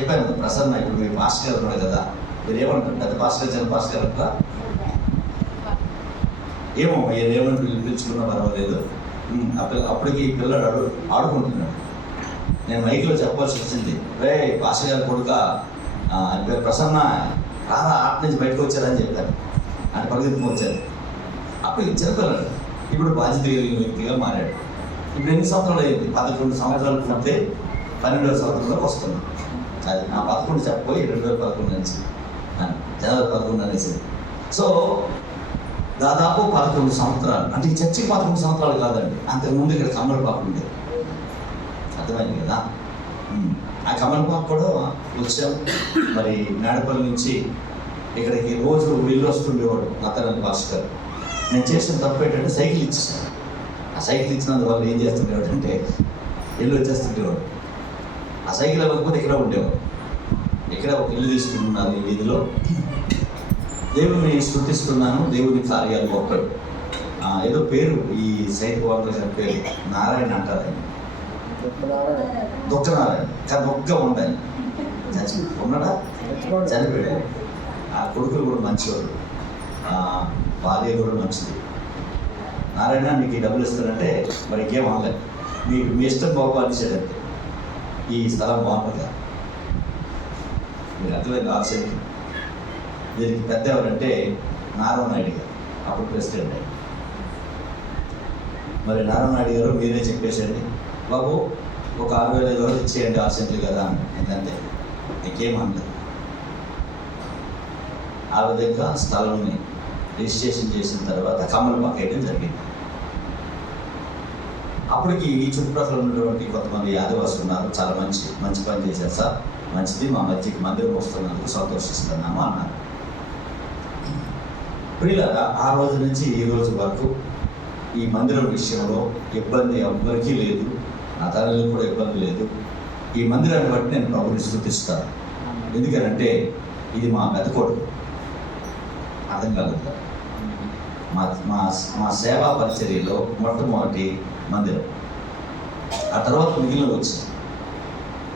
చెప్పాను కదా ప్రసన్న, ఇప్పుడు మీరు పాస్టర్ గారు ఉన్నాడు కదా, మీరు ఏమంటారు? పెద్ద పాస్టర్ గారు, చిన్న పాస్టర్ గారు అంటారా? ఏమో మీరు ఏమని పిలుచుకున్నా పర్వాలేదు. అప్పటికి ఈ పిల్లడు ఆడుకుంటున్నాడు. నేను మైక్లో చెప్పాల్సి వచ్చింది, రే పాస్టర్ గారు కొడుక ఆయన పేరు ప్రసన్న, రారా ఆట నుంచి బయటకు వచ్చారని చెప్పాను. ఆయన పరిగెత్తుకు వచ్చారు. అప్పుడు చిన్నపిల్లడు ఇప్పుడు బాధ్యత కలిగిన వ్యక్తిగా మారాడు. ఇప్పుడు ఎన్ని సంవత్సరాలు అయింది? 11 సంవత్సరాలు పూర్తి 12వ సంవత్సరంలోకి వస్తుంది. అది నా 11 చెప్పబోయి 2011 నుంచి జనవరి 11 అనేసి. సో దాదాపు 11 సంవత్సరాలు, అంటే ఈ చర్చికి 11 సంవత్సరాలు కాదండి, అంతకుముందు ఇక్కడ కమలపాకు ఉండేది. అర్థమైంది కదా? ఆ కమలపాకు కూడా వచ్చాం. మరి మేడపల్లి నుంచి ఇక్కడికి రోజు వెళ్ళి వస్తుండేవాడు నత్తనని భాస్కర్. నేను చేసిన తప్పు ఏంటంటే సైకిల్ ఇచ్చేసాను. ఆ సైకిల్ ఇచ్చినందువల్ల ఏం చేస్తుండేవాడు అంటే వెళ్ళి వచ్చేస్తుండేవాడు. ఆ సైకిల్ అవ్వకపోతే ఇక్కడ ఉండేవాడు. ఇక్కడ ఒక ఇల్లు తీసుకుంటున్నాను ఈ వీధిలో. దేవుని స్తుతిస్తున్నాను, దేవుని కార్యాలు గొప్పడు. ఏదో పేరు ఈ సైనిక వార్తలు గారి పేరు నారాయణ అంటారు. దుఃఖనారాయణ, కానీ దుఃఖంగా ఉండాలి. ఉన్నాడా? చనిపోయాడు. ఆ కొడుకులు కూడా మంచివాడు, భార్య కూడా మంచిది. నారాయణ నీకు ఈ డబ్బులు ఇస్తానంటే మరి ఇంకేం అనలేదు, మీకు మీ ఇష్టం బాబు అనిసాడంటే ఈ స్థలం బాగుంటుంది. మీరు అర్థమైంది ఆశయం. దీనికి పెద్ద ఎవరంటే నారాయణ గారు, అప్పుడు ప్రెసిడెంట్. మరి నారాయణ గారు మీరే చెప్పేసండి బాబు, ఒక 6,000 రోజులు ఇచ్చేయండి అసెంబ్లీ కదా అని. ఎందుకంటే నీకేమనలేదు. ఆ విధంగా స్థలంని రిజిస్ట్రేషన్ చేసిన తర్వాత కమలపాకు వేయడం జరిగింది. అప్పటికి ఈ చుట్టుపక్కల ఉన్నటువంటి కొంతమంది ఆదివాసులు ఉన్నారు, చాలా మంచి పని చేశారు సార్, మంచిది, మా మధ్యకి మందిరం వస్తున్నందుకు సంతోషిస్తున్నాము అన్నారు. ప్రియులారా, ఆ రోజు నుంచి ఈ రోజు వరకు ఈ మందిరం విషయంలో ఇబ్బంది ఎవ్వరికీ లేదు, నా తల్లికి కూడా ఇబ్బంది లేదు. ఈ మందిరాన్ని బట్టి నేను ప్రభుని స్తుతిస్తాను. ఎందుకనంటే ఇది మా మెతకోడు. అర్థం కలుగుతారు. మా సేవా పరిచర్యలో మొట్టమొదటి మందిరం. ఆ తర్వాత మిగిలిన వచ్చింది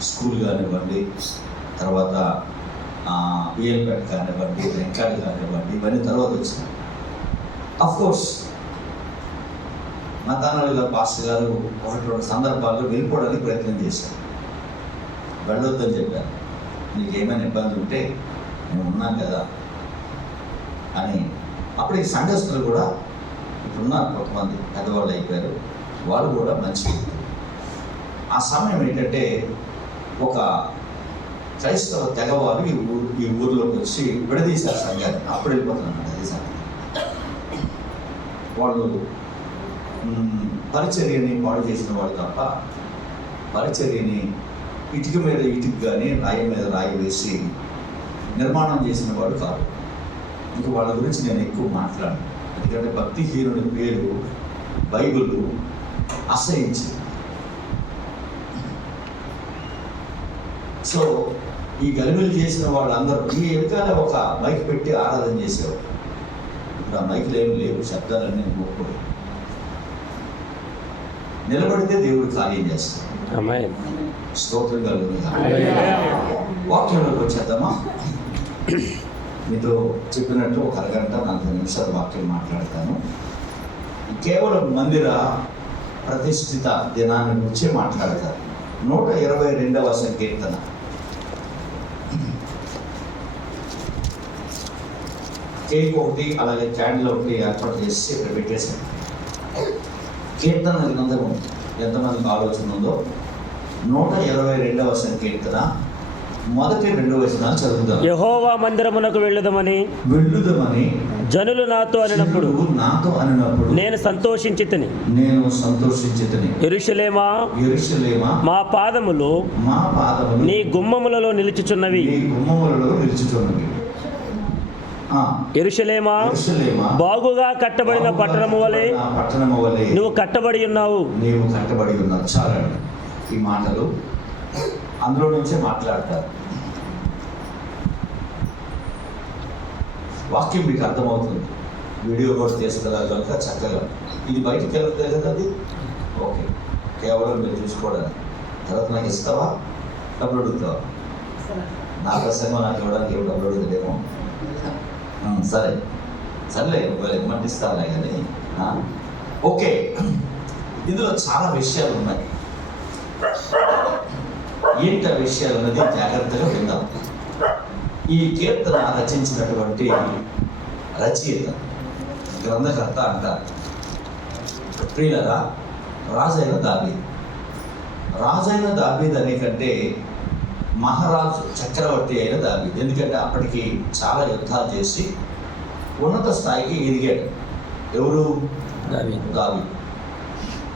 స్కూల్ కానివ్వండి, తర్వాత బిఎల్పేట కానివ్వండి, వెంకాడు కానివ్వండి, ఇవన్నీ తర్వాత వచ్చినాయి. అఫ్కోర్స్ నతానాలు గారు పాస్టర్ గారు 1-2 సందర్భాల్లో వెళ్ళిపోవడానికి ప్రయత్నం చేశారు. వెళ్ళొద్దని చెప్పారు. నీకు ఏమైనా ఇబ్బంది ఉంటే నేను ఉన్నాను కదా అని. అప్పుడు ఈ సంఘస్థులు కూడా ఇప్పుడున్నారు, కొంతమంది పెద్దవాళ్ళు అయిపోయారు, వాళ్ళు కూడా మంచి. ఆ సమయం ఏంటంటే ఒక క్రైస్తవ తెగవారు ఈ ఊరిలోకి వచ్చి విడదీశారు సంఘాన్ని. అప్పుడు వెళ్ళిపోతున్నాను అది సంఘం. వాళ్ళు పరిచర్యని పాడు చేసిన వాడు తప్ప పరిచర్యని ఇటుక మీద ఇటుక కానీ రాయి మీద రాయి వేసి నిర్మాణం చేసిన వాడు కాదు. ఇంక వాళ్ళ గురించి నేను ఎక్కువ మాట్లాడను, ఎందుకంటే భక్తిహీనుడి పేరు బైబిల్ అసహించింది. సో ఈ గలిబిలు చేసిన వాళ్ళందరూ ఈ వెనకాల ఒక మైక్ పెట్టి ఆరాధన చేసేవారు. ఇప్పుడు ఆ మైకులు ఏమి లేవు, శబ్దాలన్నీ గొప్పవి. నిలబడితే దేవుడు కార్యం చేస్తాడు. స్తోత్రం కలుగుతుంది. వాక్యంలోకి వచ్చేద్దామా? మీతో చెప్పినట్టు ఒక అరగంట 40 నిమిషాలు వాక్యం మాట్లాడతాను. కేవలం మందిర ప్రతిష్ఠిత దినాన్ని గురించి మాట్లాడతారు. 122వ సంకీర్తన. కేక్ ఒకటి అలాగే క్యాండిల్ ఒకటి ఏర్పాటు చేసి ఇక్కడ పెట్టేశాను. కీర్తన గ్రంథము ఎంతమందికి ఆలోచన ఉందో 122వ సంకీర్తన 1-2 వచనాలు చదువుదాం. యెహోవా మందిరమునకు వెళ్ళుదమని జనులు నాతో అనినప్పుడు నేను సంతోషించితిని. యెరూషలేమా మా పాదములు నీ గుమ్మములలో నిలుచుచున్నవి. యెరూషలేమా బాగుగా కట్టబడిన పట్టణము వలె నువ్వు కట్టబడి ఉన్నావు. చాలండి ఈ మాటలు, అందులో నుంచే మాట్లాడతారు. వాక్యం మీకు అర్థమవుతుంది, వీడియో కూడా తీసుకెళ్ళాలి కనుక చక్కగా. ఇది బయటికి వెళ్తే కదా అది ఓకే, కేవలం మీరు చూసుకోవడానికి. తర్వాత నాకు ఇస్తావా, డబ్బులు అడుగుతావా? నా ప్రసంగం నాకు ఇవ్వడానికి ఎవరు అవ్వలేదేమో. సరేలే ఇమ్మంటిస్తానులే కానీ ఓకే. ఇందులో చాలా విషయాలు ఉన్నాయి. ఏంటి ఆ విషయాలు అనేది జాగ్రత్తగా విందాం. ఈ కీర్తన రచించినటువంటి రచయిత, గ్రంథకర్త అంటారు. ప్రియులరా, రాజైన దావీదు. రాజైన దావీదు అనే కంటే మహారాజు చక్రవర్తి అయిన దావీదు. ఎందుకంటే అప్పటికి చాలా యుద్ధాలు చేసి ఉన్నత స్థాయికి ఎదిగాడు. ఎవరు?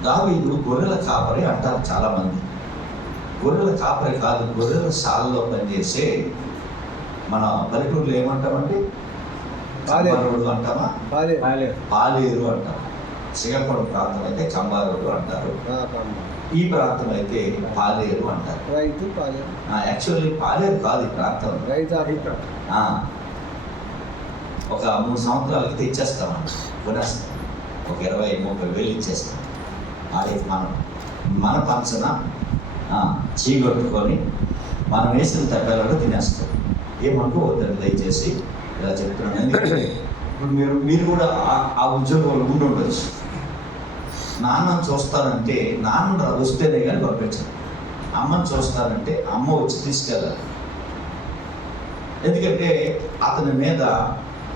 దావీదు గొర్రెల కాపరి అంటారు చాలామంది. గొర్రెల కాపరి కాదు, గొర్రెల శాలలో పనిచేసే, మన పల్లెటూరులో ఏమంటామండి? కంబారోడు అంటామా? పాలేరు అంటాం. శ్రీకాకుళం ప్రాంతం అయితే కంబారోడు అంటారు, ఈ ప్రాంతం అయితే పాలేరు అంటారు. యాక్చువల్లీ పాలేరు కాదు ఈ ప్రాంతం. ఒక 3 సంవత్సరాలకి తెచ్చేస్తామండి, కొనేస్తాం. ఒక 20-30 వేలు ఇచ్చేస్తాం. ఆడే మన పంచన చీగొట్టుకొని మనం వేసిన తగ్గలలో తినేస్తాం. ఏమనుకోవద్దండి దయచేసి, ఇలా చెప్తున్నాను. ఎందుకంటే ఇప్పుడు మీరు కూడా ఆ ఉద్యోగంలో ఉండి ఉండొచ్చు. నాన్నని చూస్తానంటే నాన్న వస్తేనే కానీ పంపించాలి. అమ్మని చూస్తానంటే అమ్మ వచ్చి తీసుకెళ్ళాలి. ఎందుకంటే అతని మీద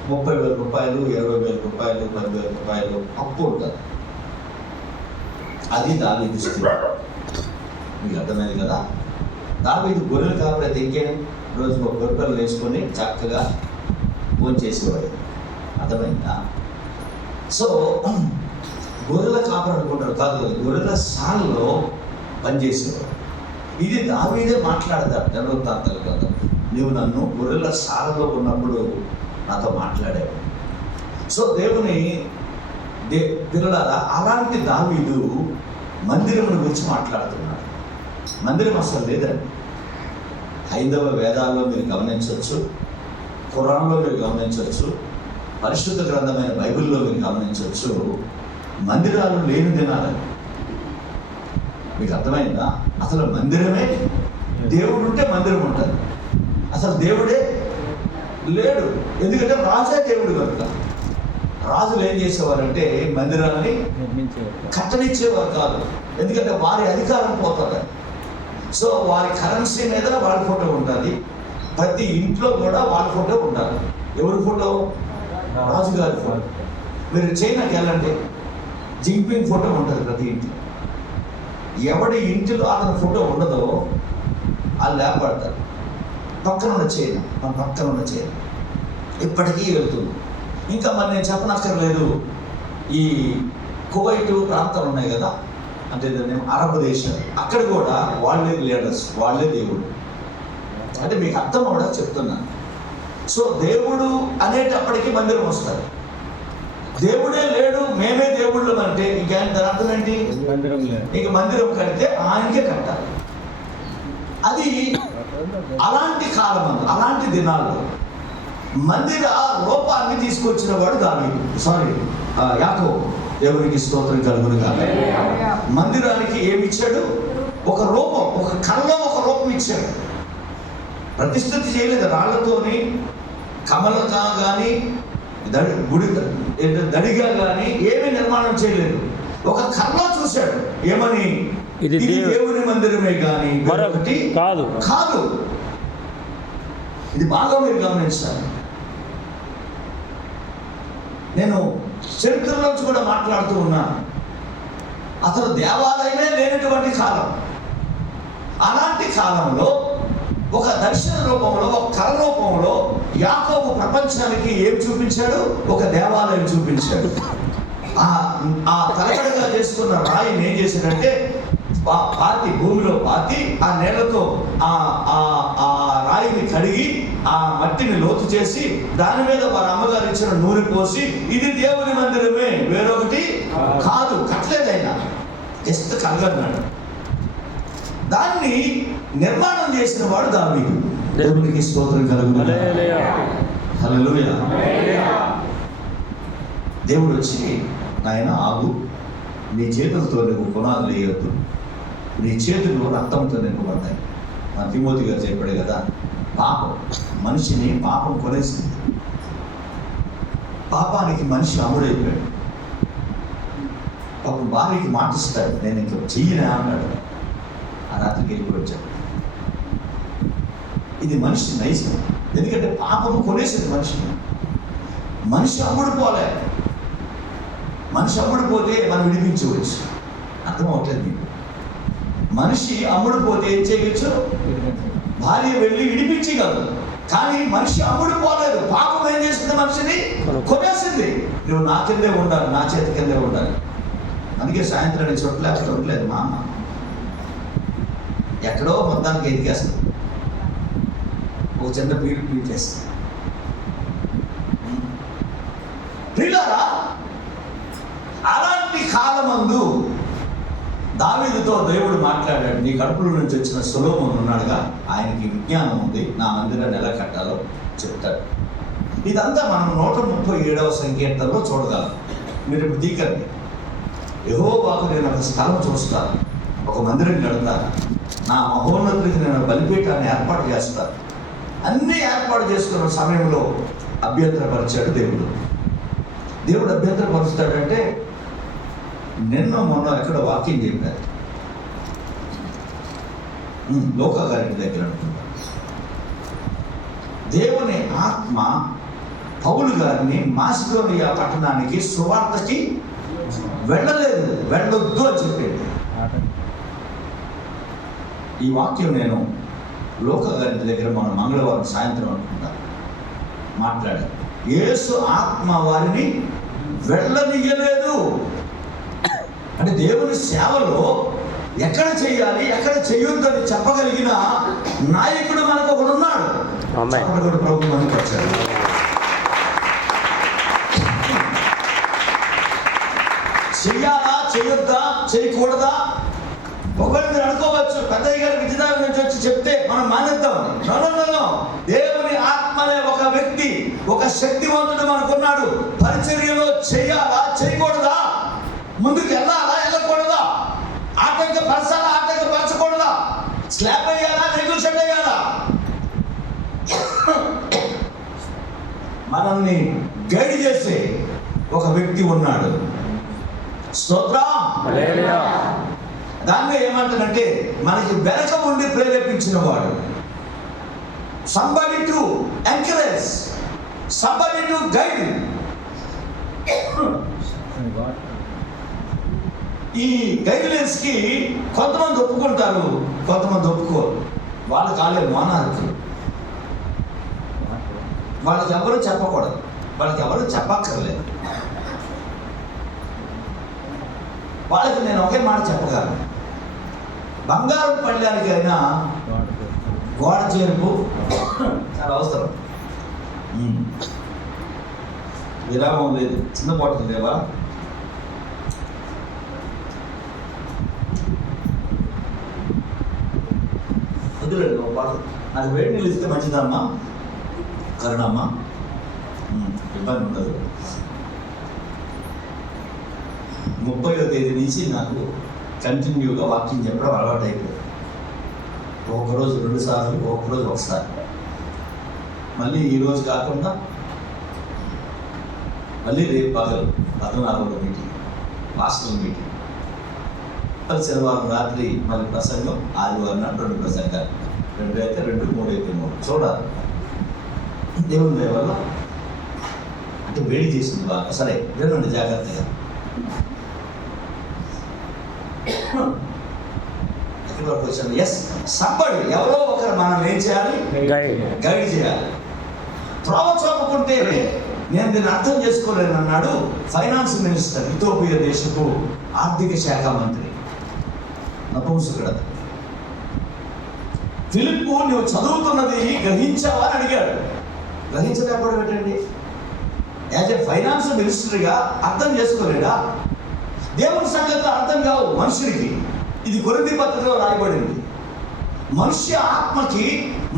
30,000 రూపాయలు, 20,000 రూపాయలు, 10,000 రూపాయలు అప్పు ఉంటుంది. అది దావీదు స్థితి. మీకు అర్థమైంది కదా? దావీదు గొర్రెలు కాపరైతే ఇంకేం, రోజుకు ఒక గొర్రెలు వేసుకొని చక్కగా ఫోన్ చేసేవాడు. అర్థమైందా? సో గొర్రెల కాపరి అనుకుంటారు కాదు, గొర్రెల శాలలో పనిచేసేవాడు. ఇది దావీదే మాట్లాడతాడు ధర్మవృత్తాంతాల కదా. నువ్వు నన్ను గొర్రెల శాలలో ఉన్నప్పుడు నాతో మాట్లాడేవాడు. సో దేవుని పిల్లలారా, అలాంటి దావీదు మందిరమును గురించి మాట్లాడుతున్నాడు. మందిరం అసలు లేదండి. హైందవ వేదాల్లో మీరు గమనించవచ్చు, ఖురాన్లో మీరు గమనించవచ్చు, పరిశుద్ధ గ్రంథమైన బైబిల్లో మీరు గమనించవచ్చు. మందిరాలు లేని దినాలని. మీకు అర్థమైందా? అసలు మందిరమే, దేవుడు ఉంటే మందిరం ఉంటుంది. అసలు దేవుడే లేడు. ఎందుకంటే రాజే దేవుడు కనుక. రాజులు ఏం చేసేవారంటే మందిరాన్ని కట్టనిచ్చేవారు కాదు. ఎందుకంటే వారి అధికారం పోతుంది. సో వారి కరెన్సీ మీద వాళ్ళ ఫోటో ఉంటుంది. ప్రతి ఇంట్లో కూడా వాళ్ళ ఫోటో ఉండాలి. ఎవరి ఫోటో? రాజుగారి ఫోటో. మీరు చైనాకి వెళ్ళండి, జింగ్పింగ్ ఫోటో ఉంటుంది ప్రతి ఇంట్లో. ఎవడి ఇంటిలో అతని ఫోటో ఉండదో వాళ్ళు లేపడతారు. పక్కన ఉన్న చైనా, మన పక్కన ఉన్న చైనా ఇప్పటికీ వెళ్తుంది. ఇంకా మరి నేను చెప్పనక్కర్లేదు, ఈ కువైట్ ప్రాంతాలు ఉన్నాయి కదా, అంటే అరబ్ దేశాలు, అక్కడ కూడా వాళ్ళే లీడర్స్, వాళ్ళే దేవుడు. అంటే మీకు అర్థం కూడా చెప్తున్నాను. సో దేవుడు అనేటప్పటికీ మందిరం వస్తారు. దేవుడే లేడు, మేమే దేవుళ్ళు అంటే ఇంకేంటి అర్థం ఏంటి? ఇక మందిరం కడితే ఆయనకే కట్టాలి. అది అలాంటి కాలం, అలాంటి దినాల్లో మందిర రూపాన్ని తీసుకొచ్చిన వాడు దావీదు, యాకోబు. దేవునికి స్తోత్రం కలుగును గాక. మందిరానికి ఏమి ఇచ్చాడు? ఒక రూపం, ఒక కళ్ళలో ఒక రూపం ఇచ్చాడు. ప్రతిష్ఠితి చేయలేదు రాళ్లతోని, కమలగా కానీ గుడి దడిగా కానీ ఏమీ నిర్మాణం చేయలేదు. ఒక కళ్ళలో చూశాడు. ఏమని? ఇది దేవుని మందిరమే కానీ మరొకటి కాదు. ఇది బాగా మీరు గమనించాలి. నేను చరిత్రలోంచి కూడా మాట్లాడుతూ ఉన్నాను. అసలు దేవాలయమే లేనటువంటి కాలం. అలాంటి కాలంలో ఒక దర్శన రూపంలో, ఒక కళ రూపంలో యాకోబు ప్రపంచానికి ఏం చూపించాడు? ఒక దేవాలయం చూపించాడు. ఆ తలకడగా చేసుకున్న రాయిని ఏం చేశాడంటే పాతి, భూమిలో పాతి, ఆ నేలతో ఆ రాయిని కడిగి ఆ మట్టిని లోతు చేసి దాని మీద వారి అమ్మగారు ఇచ్చిన నూనె పోసి ఇది దేవుని మందిరమే, వేరొకటి కాదు, కట్టలేదైనా, జస్ట్ కలగన్నాడు. దాన్ని నిర్మాణం చేసిన వాడు దావీదు. దేవునికి స్తోత్రం కలుగును. హల్లెలూయా. దేవుడు వచ్చి, నాయన ఆగు, నీ చేతులతో నువ్వు పునాదులు వేయొద్దు, నీ చేతులు రక్తంతో నింపబడ్డాయి, తిమోతి గారు చెప్పాడు కదా, పాపం మనిషిని పాపం కొనేసింది. పాపానికి మనిషి అమ్ముడైపోయాడు. పాపం భార్యకి మాటిస్తాడు, నేను ఇంక చెయ్యనా అన్నాడు. ఆ రాత్రికి వెళ్ళిపోయి వచ్చాడు. ఇది మనిషి నైజం. ఎందుకంటే పాపము కొనేసింది మనిషిని. మనిషి అమ్ముడుపోలే. మనిషి అమ్ముడుపోతే మనం విడిపించవచ్చు. అర్థం అవట్లేదు మీకు. మనిషి అమ్ముడుపోతే ఏం చేయవచ్చు? భార్య వెళ్ళి విడిపించగలదు. కానీ మనిషి అమ్ముడుపోలేదు. పాపం ఏం చేసింది? మనిషిని కొనేసింది. నువ్వు నా కిందే ఉండాలి, నా చేతి కిందే ఉండాలి. అందుకే సాయంత్రం నేను చూడలేదు మా అమ్మ ఎక్కడో మొత్తానికి ఎదిగేస్తుంది. ఒక చిన్న పీడు పీకేస్తుంది. ప్రియులారా, అలాంటి కాలమందు దావీదుతో దేవుడు మాట్లాడాడు. నీ కడుపులో నుంచి వచ్చిన సొలొమోను ఉన్నాడుగా, ఆయనకి విజ్ఞానం ఉంది, నా మందిరాన్ని ఎలా కట్టాలో చెప్తాడు. ఇదంతా మనం 137వ సంకీర్తనలో చూడగలం. మీరు ఇప్పుడు దిగండి. యెహోవాకు నేను ఒక స్థలం చూస్తాను, ఒక మందిరం కడతాను, నా మహోన్నతుడికి నేను బలిపీఠాన్ని ఏర్పాటు చేస్తాను. అన్నీ ఏర్పాటు చేసుకున్న సమయంలో అభ్యంతరపరిచాడు దేవుడు. దేవుడు అభ్యంతరపరుస్తాడంటే నిన్న మొన్న ఎక్కడ వాక్యం చెప్పారు, లోక గారి దగ్గర అనుకుంటా. దేవుని ఆత్మ పౌలు గారిని మాసిదోనియా పట్టణానికి సువార్తకి వెళ్ళలేదు, వెళ్ళొద్దు అని చెప్పింది. ఈ వాక్యం నేను లోక గారి దగ్గర మన మంగళవారం సాయంత్రం అనుకుంటా మాట్లాడాను. యేసు ఆత్మ వారిని వెళ్ళనియ్యలేదు. అంటే దేవుని సేవలో ఎక్కడ చేయాలి, ఎక్కడ చేయొద్దని చెప్పగలిగిన నాయకుడు మనకు ఒకడు ఉన్నాడు. ప్రభు మనకు వచ్చాడు. చెయ్యాలా, చేయొద్దా, చేయకూడదా? ఒకవేళ మీరు అనుకోవచ్చు, పెద్దయ్య గారి విజయనగరం నుంచి వచ్చి చెప్తే మనం మానేద్దామని. నో. దేవుని ఆత్మనే ఒక వ్యక్తి, ఒక శక్తివంతుడు మనకున్నాడు. పరిచర్యలో చెయ్యాలా, చేయకూడదా? ముందుకు వెళ్ళాలా, వెళ్ళకూడదా? ఆటంకపరచాలా, ఆటంకపరచకూడదా? Slab అయ్యాలా, negligent అయ్యాలా? మనల్ని గైడ్ చేసే ఒక వ్యక్తి ఉన్నాడు. స్తోత్రం. దాన్ని ఏమంటానంటే మనకి వెనక ఉండి ప్రేరేపించిన వాడు. Somebody to encourage, somebody to guide. ఈ గైడ్లైన్స్ కి కొంతమంది ఒప్పుకుంటారు, కొంతమంది ఒప్పుకోరు. వాళ్ళ కాలే మోనార్కులు. వాళ్ళకి ఎవరు చెప్పకూడదు, వాళ్ళకి ఎవరు చెప్పక్కర్లేదు. వాళ్ళకి నేను ఒకే మాట చెప్పగలను, బంగారం పళ్ళానికైనా గోడ చేరుపు చాలా అవసరం. విరామం లేదు, చిన్న బాటిల్ లేవా? వద్దులేండి, ఒక బాటిల్. నాకు వేడి నీళ్ళు ఇస్తే మంచిదమ్మా, కరుణమ్మా, ఇబ్బంది ఉండదు. 30వ తేదీ నుంచి నాకు కంటిన్యూగా వాకింగ్ చెప్పడం అలవాటు అయిపోయింది. ఒకరోజు 2 సార్లు, ఒకరోజు 1 సారి. మళ్ళీ ఈరోజు కాకుండా మళ్ళీ రేపు పగలు 14వ మీటింగ్, పాస్టల్ మీటింగ్. మళ్ళీ శనివారం రాత్రి మళ్ళీ ప్రసంగం, ఆదివారం నాడు 2 ప్రసంగాలు. 2 అయితే 2, 3 అయితే 3. చూడాలి దేవుని దయ వల్ల. అంటే వేడి చేసింది బాగా. సరే వినండి జాగ్రత్తగా. ఎక్కడి వరకు వచ్చాను? ఎస్, సంబడి, ఎవరో ఒకరు మనం ఏం చేయాలి? గైడ్ చేయాలి. త్రోవ చూపకుంటే నేను దీన్ని అర్థం చేసుకోలేను అన్నాడు ఫైనాన్స్ మినిస్టర్, ఇథియోపియా దేశపు ఆర్థిక శాఖ మంత్రి నపుంసకుడు. ఫిలిప్పు, నువ్వు చదువుతున్నది గ్రహించావా అని అడిగాడు. గ్రహించలేకపోవడం ఏంటండి? యాజ్ ఏ ఫైనాన్స్ మినిస్టర్గా అర్థం చేసుకోలేడా? దేవుని సంగతులు అర్థం కావు మనుషుడికి. ఇది కొరింథీ పత్రికలో రాయబడింది. మనుష్య ఆత్మకి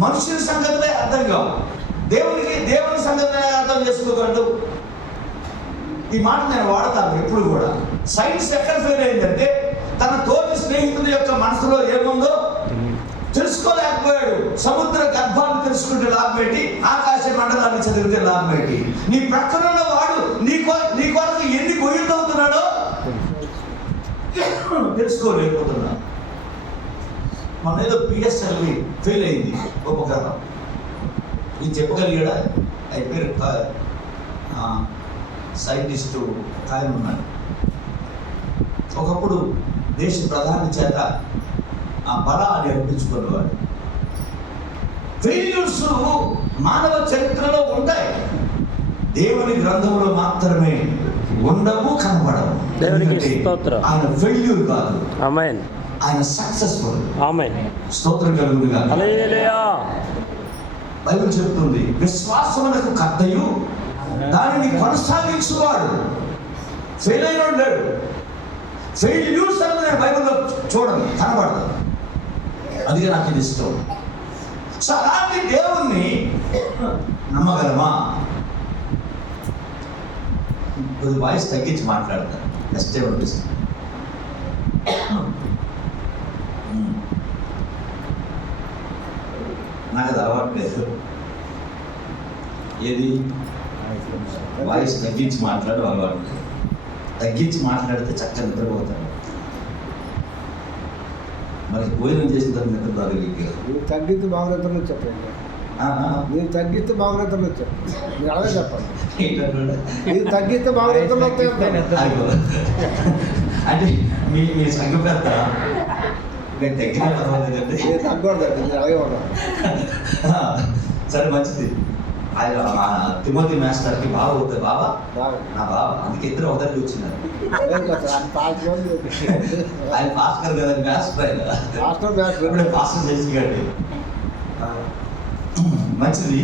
మనుషుని సంగతులే అర్థం కావు. దేవుని సంగతులే అర్థం చేసుకోగలడు. ఈ మాట నేను వాడతాను ఎప్పుడు కూడా. సైన్స్ ఎక్కడ ఫెయిల్ అయిందంటే తన తోటి స్నేహితుల యొక్క మనసులో ఏముందో తెలుసు తెలుసుకోలేకపోయాడు. సముద్ర గర్భాన్ని తెలుసుకుంటే లాభం ఏంటి, ఆకాశ మండలాన్ని చదివితే లాభం ఏంటి? నీ ప్రక్కన ఉన్న వాడు నీ కొరకు ఎన్ని గొయ్యలు అవుతున్నాడో తెలుసుకోలేకపోతున్నా. మన ఏదో పిఎస్ఎల్వి ఫెయిల్ అయింది ఉపకరణం, ఇది చెప్పగలిగాడా? అయిపోయారు సైంటిస్టు ఆయన ఉన్నాడు. ఒకప్పుడు దేశ ప్రధాని చేత ఆ బలాన్ని అనిపించుకునేవాడు. ఫెయిల్యూర్స్ మానవ చరిత్రలో ఉంటాయి, దేవుని గ్రంథంలో మాత్రమే ఉండవు, కనబడవు. దేవునికి స్తోత్రం. ఆయన ఫెయిల్యూర్ కాదు, ఆమేన్, ఆయన సక్సెస్ఫుల్. ఆమేన్, స్తోత్రం కలుగునుగా. హల్లెలూయా. బైబిల్ చెప్తుంది, విశ్వాసమునకు కర్తయు దానిని కొనసాగించువాడు. ఫెయిల్ అయిన లేడు. ఫెయిల్యూర్స్ అన్నది నేను బైబిల్లో చూడను, కనబడదు. అందుకే నాకు ఇది ఇష్టం. సో అలాంటి దేవుణ్ణి నమ్మగలమా? కొద్ది వాయిస్ తగ్గించి మాట్లాడతాను, బెస్ట్ అనిపిస్తుంది. నాకు అది అలవాట్లేదు. ఏది వాయిస్ తగ్గించి మాట్లాడడం అలవాటు. తగ్గించి మాట్లాడితే చక్కగా నిద్రపోతాను. మరి భోజనం చేసిన తర్వాత నిద్ర తగ్గలేదు. మీరు తగ్గితే బాగుంటుందో చెప్పండి. మీరు తగ్గిస్తే బాగుంటుందో చెప్పండి. మీరు అలాగే చెప్పండి. మీరు తగ్గిస్తే బాగుంటుందో అంటే మీ సంగపెత్త నేను తగ్గిన పర్వాలేదండి. మీరు తగ్గకూడదండి, మీరు అలాగే ఉండాలి. సరే మంచిది. ఆయన మా తిమోతి మాస్టర్కి బాగా అవుతుంది. బాబా బాగా నా బాబా, అందుకే ఇద్దరు ఒకరికి వచ్చినారు. ఆయన పాస్టర్ కదా, మాస్టర్ ఆయన. ఇప్పుడే పాస్టర్ చేసి మంచిది.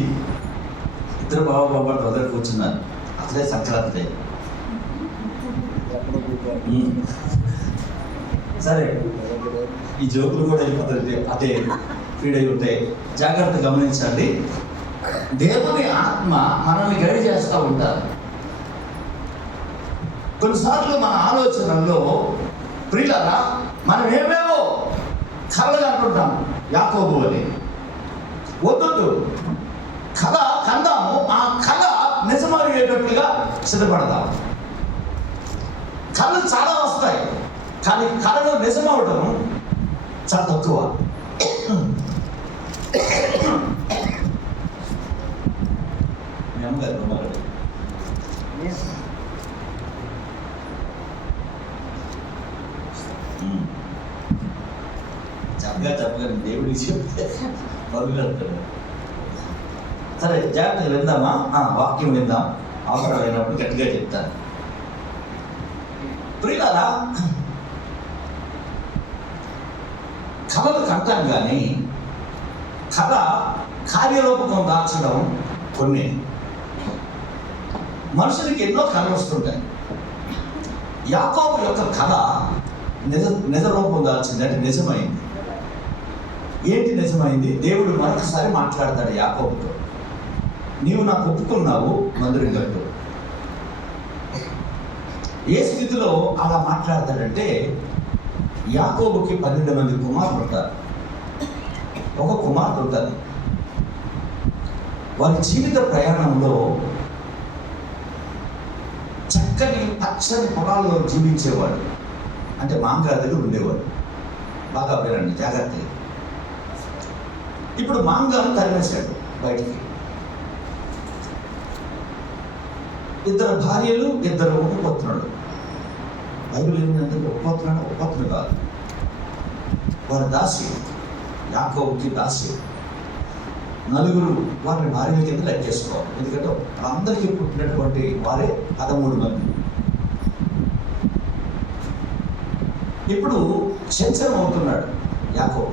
ఇద్దరు బాబా బాబా ఒకరికి కూర్చున్నారు. అసలే సంక్రాంతి. సరే, ఈ జోకులు కూడా అయిపోతుంది, అదే ఫీడ్ అయి ఉంటాయి. జాగ్రత్త గమనించండి. దేవుని ఆత్మ మనల్ని గైడ్ చేస్తూ ఉంటారు. కొన్నిసార్లు మన ఆలోచనల్లో ప్రియులారా మనం ఏమేమో కళలు అంటుంటాము. యాకోబు అని వద్దు, కళ కందాము, ఆ కళ నిజమయ్యేటట్లుగా సిద్ధపడదాం. కళలు చాలా వస్తాయి, కానీ కళలు నిజమవడం చాలా తక్కువ. చెప్పగా దేవుడికి చెప్తే వదిలేస్తాడు. సరే, జాగ్రత్తగా విందామా? వాక్యం విందాం. అవసరమైనప్పుడు గట్టిగా చెప్తాను. ప్రియులారా, కళలు కంటాం కానీ కళ కార్యరూపకం దాల్చడం కొన్ని. మనుషులకి ఎన్నో కళలు వస్తుంటాయి. యాకోబు యొక్క కళ నిజ రూపం దాల్చింది, అంటే నిజమైంది. ఏంటి నిజమైంది? దేవుడు మరొకసారి మాట్లాడతాడు యాకోబుతో. నీవు నాకు ఒప్పుకున్నావు మందిరం కట్టు. ఏ స్థితిలో అలా మాట్లాడతాడంటే, యాకోబుకి 12 మంది కుమారులు ఉంటారు, ఒక కుమార్తె ఉంటుంది. వారి జీవిత ప్రయాణంలో చక్కని పచ్చని పొలాల్లో జీవించేవాడు, అంటే మాంగారి దగ్గర ఉండేవాడు. బాగా వినండి జాగ్రత్తగా. ఇప్పుడు మాంగారు తరిమేశాడు బయటికి. 2 భార్యలు, 2 ఉపపత్నులు. బైబిల్ ఏంటంటే ఉపపత్నులు కాదు, వారి దాసి. యాకోబుకి దాసి 4 వారిని భార్యల కింద లెక్కేసుకోవాలి. ఎందుకంటే వాళ్ళందరికీ పుట్టినటువంటి వారే 13 మంది. ఇప్పుడు చంచలం అవుతున్నాడు యాకోబు.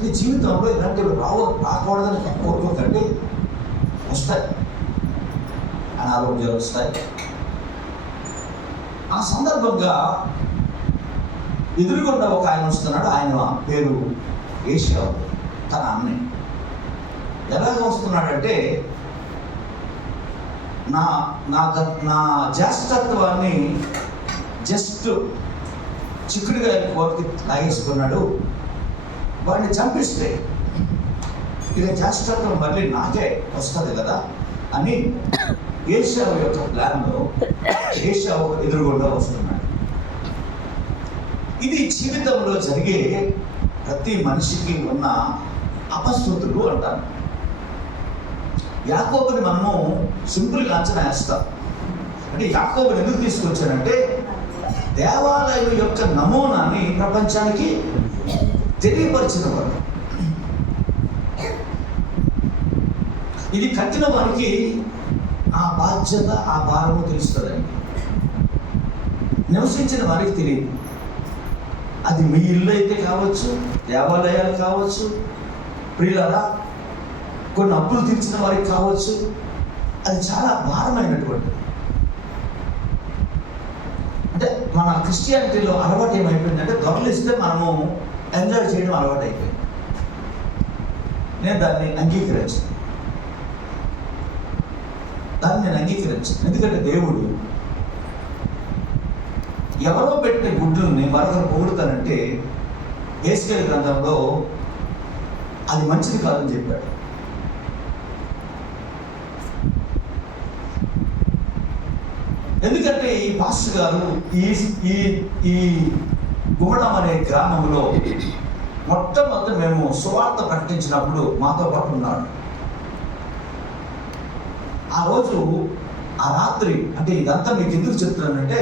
నీ జీవితంలో ఇలాంటివి రాకూడదని కోరుకోకండి. వస్తాయి, అనారోగ్యాలు వస్తాయి. ఆ సందర్భంగా ఎదురుగుండా ఒక ఆయన వస్తున్నాడు. ఆయన పేరు ఏశావు, తన అన్నయ్య. ఎలాగ వస్తున్నాడంటే, నా జ్యేష్ఠత్వాన్ని జస్ట్ చిక్కుడుగా కోరికి లాగేసుకున్నాడు. వాడిని చంపిస్తే ఇక చేష్టం మళ్ళీ నాకే వస్తుంది కదా అని ఏషావు యొక్క ప్లాన్లో ఏషావు ఎదురుగుండా వస్తున్నాడు. ఇది జీవితంలో జరిగే ప్రతి మనిషికి ఉన్న అపశృతులు అంటారు. యాకోబుని మనము సింపుల్గా అంచనా వేస్తాం. అంటే యాకోబుని ఎందుకు తీసుకొచ్చానంటే దేవాలయం యొక్క నమూనాని ప్రపంచానికి తెలియపరిచిన వాడు. ఇది కట్టిన వారికి ఆ బాధ్యత, ఆ భారము తెలుస్తుందండి. నివసించిన వారికి తెలియదు. అది మీ ఇల్లు అయితే కావచ్చు, దేవాలయాలు కావచ్చు, ప్రియులారా కొన్ని అప్పులు తీర్చిన వారికి కావచ్చు. అది చాలా భారమైనటువంటిది. అంటే మన క్రిస్టియానిటీలో అలవాటు ఏమైపోయిందంటే దొరలిస్తే మనము ఎంజాయ్ చేయడం అలవాటు అయిపోయింది. నేను దాన్ని అంగీకరించాను. ఎందుకంటే దేవుడు ఎవరో పెట్టిన గుడ్లని మరొకరు పొగుడుతానంటే యేసయ్య గ్రంథంలో అది మంచిది కాదని చెప్పాడు. ఎందుకంటే ఈ పాస్టర్ గారు ఈ గుమ్మడం అనే గ్రామంలో మొట్టమొదటి మేము సువార్త ప్రకటించినప్పుడు మాతో పాటు ఉన్నాడు. ఆ రోజు ఆ రాత్రి, అంటే ఇదంతా మీకు ఎందుకు చెప్తున్నానంటే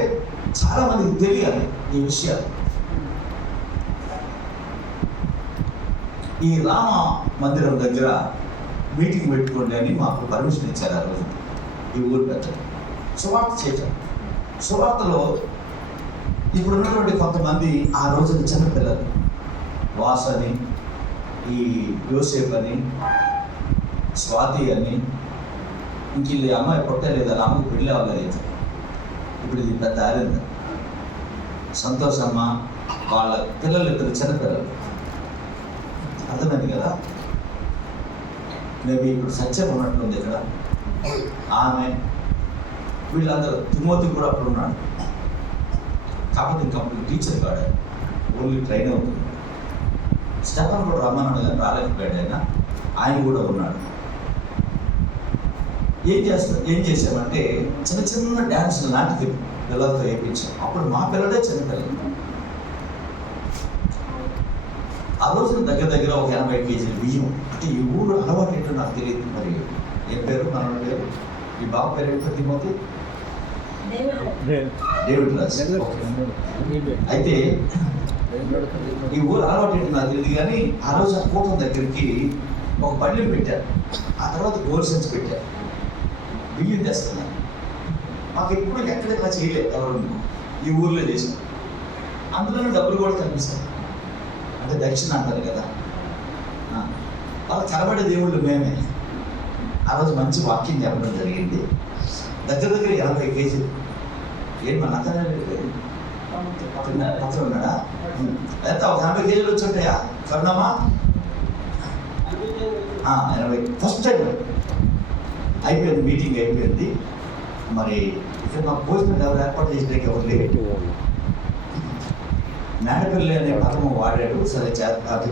చాలా మందికి తెలియాలి ఈ విషయాలు. ఈ రామ మందిరం దగ్గర మీటింగ్ పెట్టుకోండి అని మాకు పర్మిషన్ ఇచ్చారు. ఆ రోజు ఈ ఊరు పెద్దలు సువార్త చేయటం. సువార్తలో ఇప్పుడు ఉన్నటువంటి కొంతమంది ఆ రోజున చిన్నపిల్లలు, వాస్ అని, ఈ యోసేఫ్ అని, స్వాతి అని, ఇంక ఈ అమ్మాయి పుట్టలేదు, అలా అమ్మకి పెళ్ళి అవ్వలేదు. ఇప్పుడు ఇది పెద్ద ఆరింది. సంతోషమ్మ వాళ్ళ పిల్లలు ఇద్దరు చిన్నపిల్లలు. అర్థమైంది కదా. మేబీ ఇప్పుడు సత్యం ఉన్నట్లుంది ఇక్కడ. ఆమె వీళ్ళందరూ, తిమోతి కూడా అప్పుడు ఉన్నాడు. కాకపోతే ఇంకప్పుడు టీచర్ కాడు, ఓన్లీ ట్రైన్ అవుతుంది. స్టెఫన్ కూడా రమ్మన్నాడు కానీ రాలేకపోయాడు. ఆయన కూడా ఉన్నాడు. ఏం చేసామంటే చిన్న చిన్న డ్యాన్సులు, నాటికలు పిల్లలతో వేయించాం. అప్పుడు మా పిల్లలే చిన్నపిల్లలు. ఆ రోజున దగ్గర ఒక 80 కేజీల బియ్యం. అంటే ఈ ఊరు అలవాటు ఏంటో నాకు తెలియదు. మరి ఏం పేరు మన పేరు? ఈ బాబు పేరు ఏంటో? Timothy David Raj. అయితే ఈ ఊరు అలవాటు ఏంటో నాకు తెలియదు కానీ ఆ రోజు ఆ కూటం దగ్గరికి ఒక పళ్ళెం పెట్టారు. ఆ తర్వాత గోల్ సెన్స్ పెట్టారు. బియ్యం తెస్తున్నారు. మాకు ఎప్పుడు ఎక్కడెక్కడ చేయలేదు. ఎవరు ఈ ఊర్లో చేసాం. అందులోనే డబ్బులు కూడా కనిపిస్తాయి. అంటే దక్షిణ అంటారు కదా. వాళ్ళు కనబడే దేవుళ్ళు మేమే. ఆ రోజు మంచి వాక్యం చెప్పడం జరిగింది. దగ్గర 80 కేజీలు. ఏం మన పక్కన ఉన్నాడా? ఎంత ఒక 80 కేజీలు వచ్చి ఉంటాయా? కరుణమ్మా 80. ఫస్ట్ టైం అయిపోయింది, మీటింగ్ అయిపోయింది. మరి ఇక్కడ మాకు భోజనం ఎవరు ఏర్పాటు చేసినాక ఎవరు లేదు. మేడపల్లి అనే పదము వాడాడు. సరే అది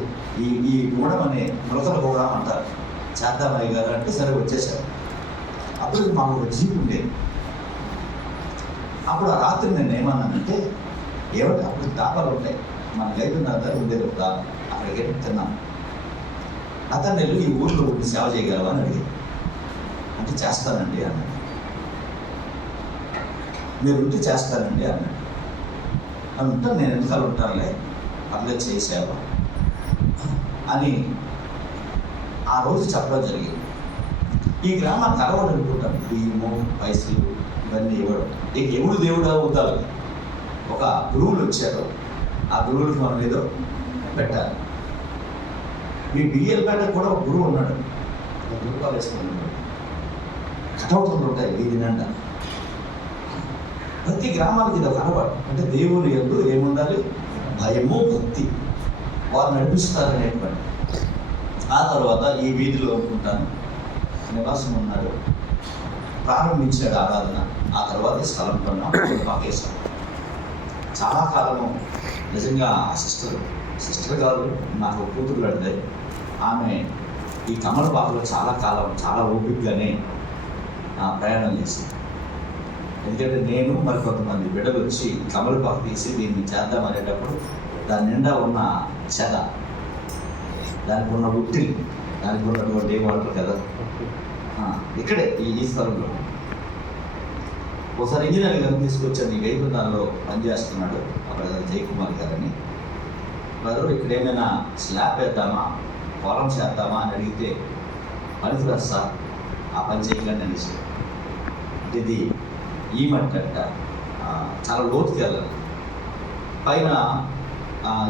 ఈ గూడం అనే మృతల గూడం అంటారు. చేద్దామయ్య గారు అంటే సరే వచ్చేసారు. అప్పుడు మాకు ఒక జీప్ ఉండేది. అప్పుడు ఆ రాత్రి నేను ఏమన్నానంటే, ఏమిటి అప్పుడు దాబాలు ఉంటాయి, మన లేకున్న ఉండేది ఒక దాబా, అక్కడికి వెళ్ళి తిన్నాను. అతను వెళ్ళి ఈ ఊళ్ళో ఉండి సేవ చేయగలవా అని అడిగాను. అంటే చేస్తానండి అన్నాడు. మీరు ఉంటే చేస్తానండి అన్నాడు. అని ఉంటాను, నేను ఎందుకలా ఉంటానులే, అట్లా చేసేవ అని ఆ రోజు చెప్పడం జరిగింది. ఈ గ్రామానికి అలవాటు అనుకుంటాను, బియ్యము, పైసలు ఇవన్నీ ఇవ్వడం. ఇక ఎవడు దేవుడు అవుతారు. ఒక గురువులు వచ్చారు, ఆ గురువులకు మనం ఏదో పెట్టాలి. మీ బియ్యలపేట కూడా ఒక గురువు ఉన్నాడు. గురుపాలు వేసుకున్నాడు. కటౌట్లు ఉంటాయి వీధినంట. ప్రతి గ్రామానికి ఇది ఒక అలవాటు. అంటే దేవుని యందు ఏముండాలి? భయము, భక్తి. వారు నడిపిస్తారనేటువంటి. ఆ తర్వాత ఈ వీధిలో అనుకుంటాను నివాసం ఉన్నాడు. ప్రారంభించాడు ఆరాధన. ఆ తర్వాత స్థలం కొన్నాం, పాకేశాం. చాలా కాలము నిజంగా ఆ సిస్టర్ సిస్టర్ గారు నాకు కూతురు లాంటిది. ఆమె ఈ కమలపాకులో చాలా కాలం చాలా ఓపికగానే ప్రయాణం చేసింది. ఎందుకంటే నేను మరి కొంతమంది బిడ్డలు వచ్చి కమలపాకు తీసి దీన్ని చేద్దాం అనేటప్పుడు దాని నిండా ఉన్న చెద, దానికి ఉన్న ఉట్టి, దానికి ఉన్నటువంటి ఏమంటారు కదా, ఇక్కడే ఈ స్థలంలో ఒకసారి ఇంజనీర్ గారిని తీసుకొచ్చాను. ఈ గైపుదాల్లో పనిచేస్తున్నాడు అక్కడ జయకుమార్ గారని. వారు ఇక్కడ ఏమైనా స్లాబ్ వేద్దామా, పొలం చేద్దామా అని అడిగితే పనికిరాదు సార్, ఆ పని చేయకండి అనేసి. ఇది ఈ మట్టి అంట, చాలా లోతుకి వెళ్ళాలి. పైన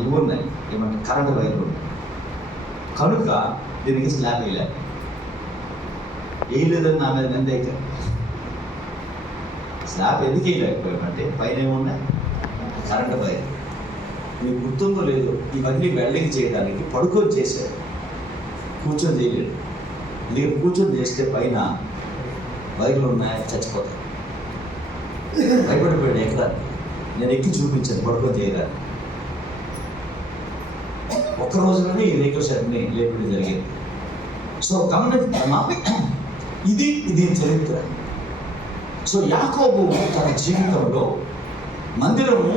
ఇవి ఉన్నాయి, ఏమంటే కరెంటు వైర్లు ఉన్నాయి. కనుక దీనికి స్లాబ్ వేయలేదని నా మీద నందే. స్లాబ్ ఎందుకు వేయలేకపోయామంటే పైన ఏమున్నాయి కరెంటు వైర్. మీకు గుర్తుందో లేదు, ఇవన్నీ వెల్డింగ్ చేయడానికి పడుకొని చేశారు, కూర్చొని చేయలేదు. ఎందుకంటే కూర్చొని చేస్తే పైన వైర్లు ఉన్నాయి, చచ్చిపోతాయి. భయపడిపోయాడు ఎక్కడానికి. నేను ఎక్కి చూపించాను పడుకొని చేయడానికి. ఒక్క రోజులోనే ఈ రేకుల షెడ్ని లేపడం జరిగింది. సో గమనించమ్మా, ఇది చరిత్ర. సో యాకోబు తన జీవితంలో మందిరము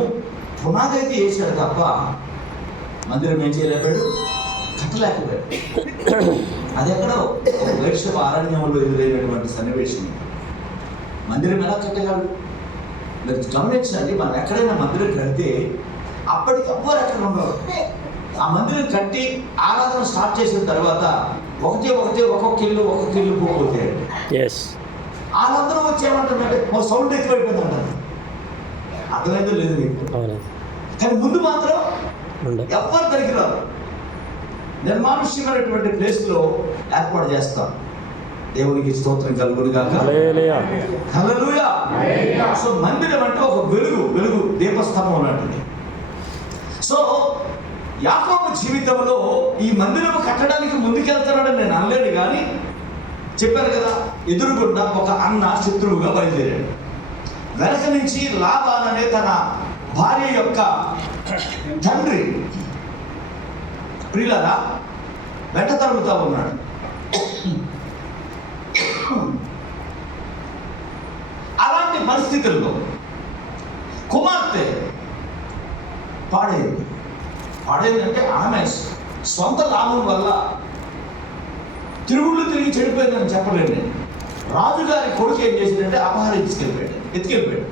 పునాది అయితే వేసాడు తప్ప మందిరం ఏం చేయలేకపోయాడు, కట్టలేకపోయాడు. అది ఎక్కడో వైష్ణవ అరణ్యంలో ఎదురైనటువంటి సన్నివేశం. మందిరం ఎలా కట్టగలడు? మీరు గమనించండి, మనం ఎక్కడైనా మందిరం కడితే అప్పటికప్పుడు ఎక్కడ ఉండవు. ఆ మందిరం కట్టి ఆరాధన స్టార్ట్ చేసిన తర్వాత ఒక్కొక్క ఇల్లు పోతాడు. వాళ్ళందరూ వచ్చేమంటారంటే మా సౌండ్ ఎక్కువైపోయింది అంటారు. అర్థమైందో లేదు మీకు? కానీ ముందు మాత్రం ఎవరు దగ్గరికి రాదు. నిర్మానుష్యమైనటువంటి ప్లేస్లో ఏర్పాటు చేస్తాం. దేవునికి స్తోత్రం కలుగును గాక. హల్లెలూయా. సో మందిరం అంటే ఒక వెలుగు దీపస్తంభం లాంటిది. సో యాకోబు జీవితంలో ఈ మందిరం కట్టడానికి ముందుకెళ్తాడని నేను అనలేను, కానీ చెప్పాను కదా, ఎదురుగుండా ఒక అన్న శత్రువుగా బయలుదేరాడు. వెనక నుంచి లాబాన్ అనే తన భార్య యొక్క తండ్రి ప్రియులారా వెంట తరుగుతూ ఉన్నాడు. అలాంటి పరిస్థితుల్లో కుమార్తె పాడైందంటే ఆమె సొంత లాభం వల్ల తిరిగి చెడిపోయిందని చెప్పలేను నేను. రాజుగారి కొడుకు ఏం చేసిందంటే అపహరించి ఎత్తుకెళ్ళిపోయాడు.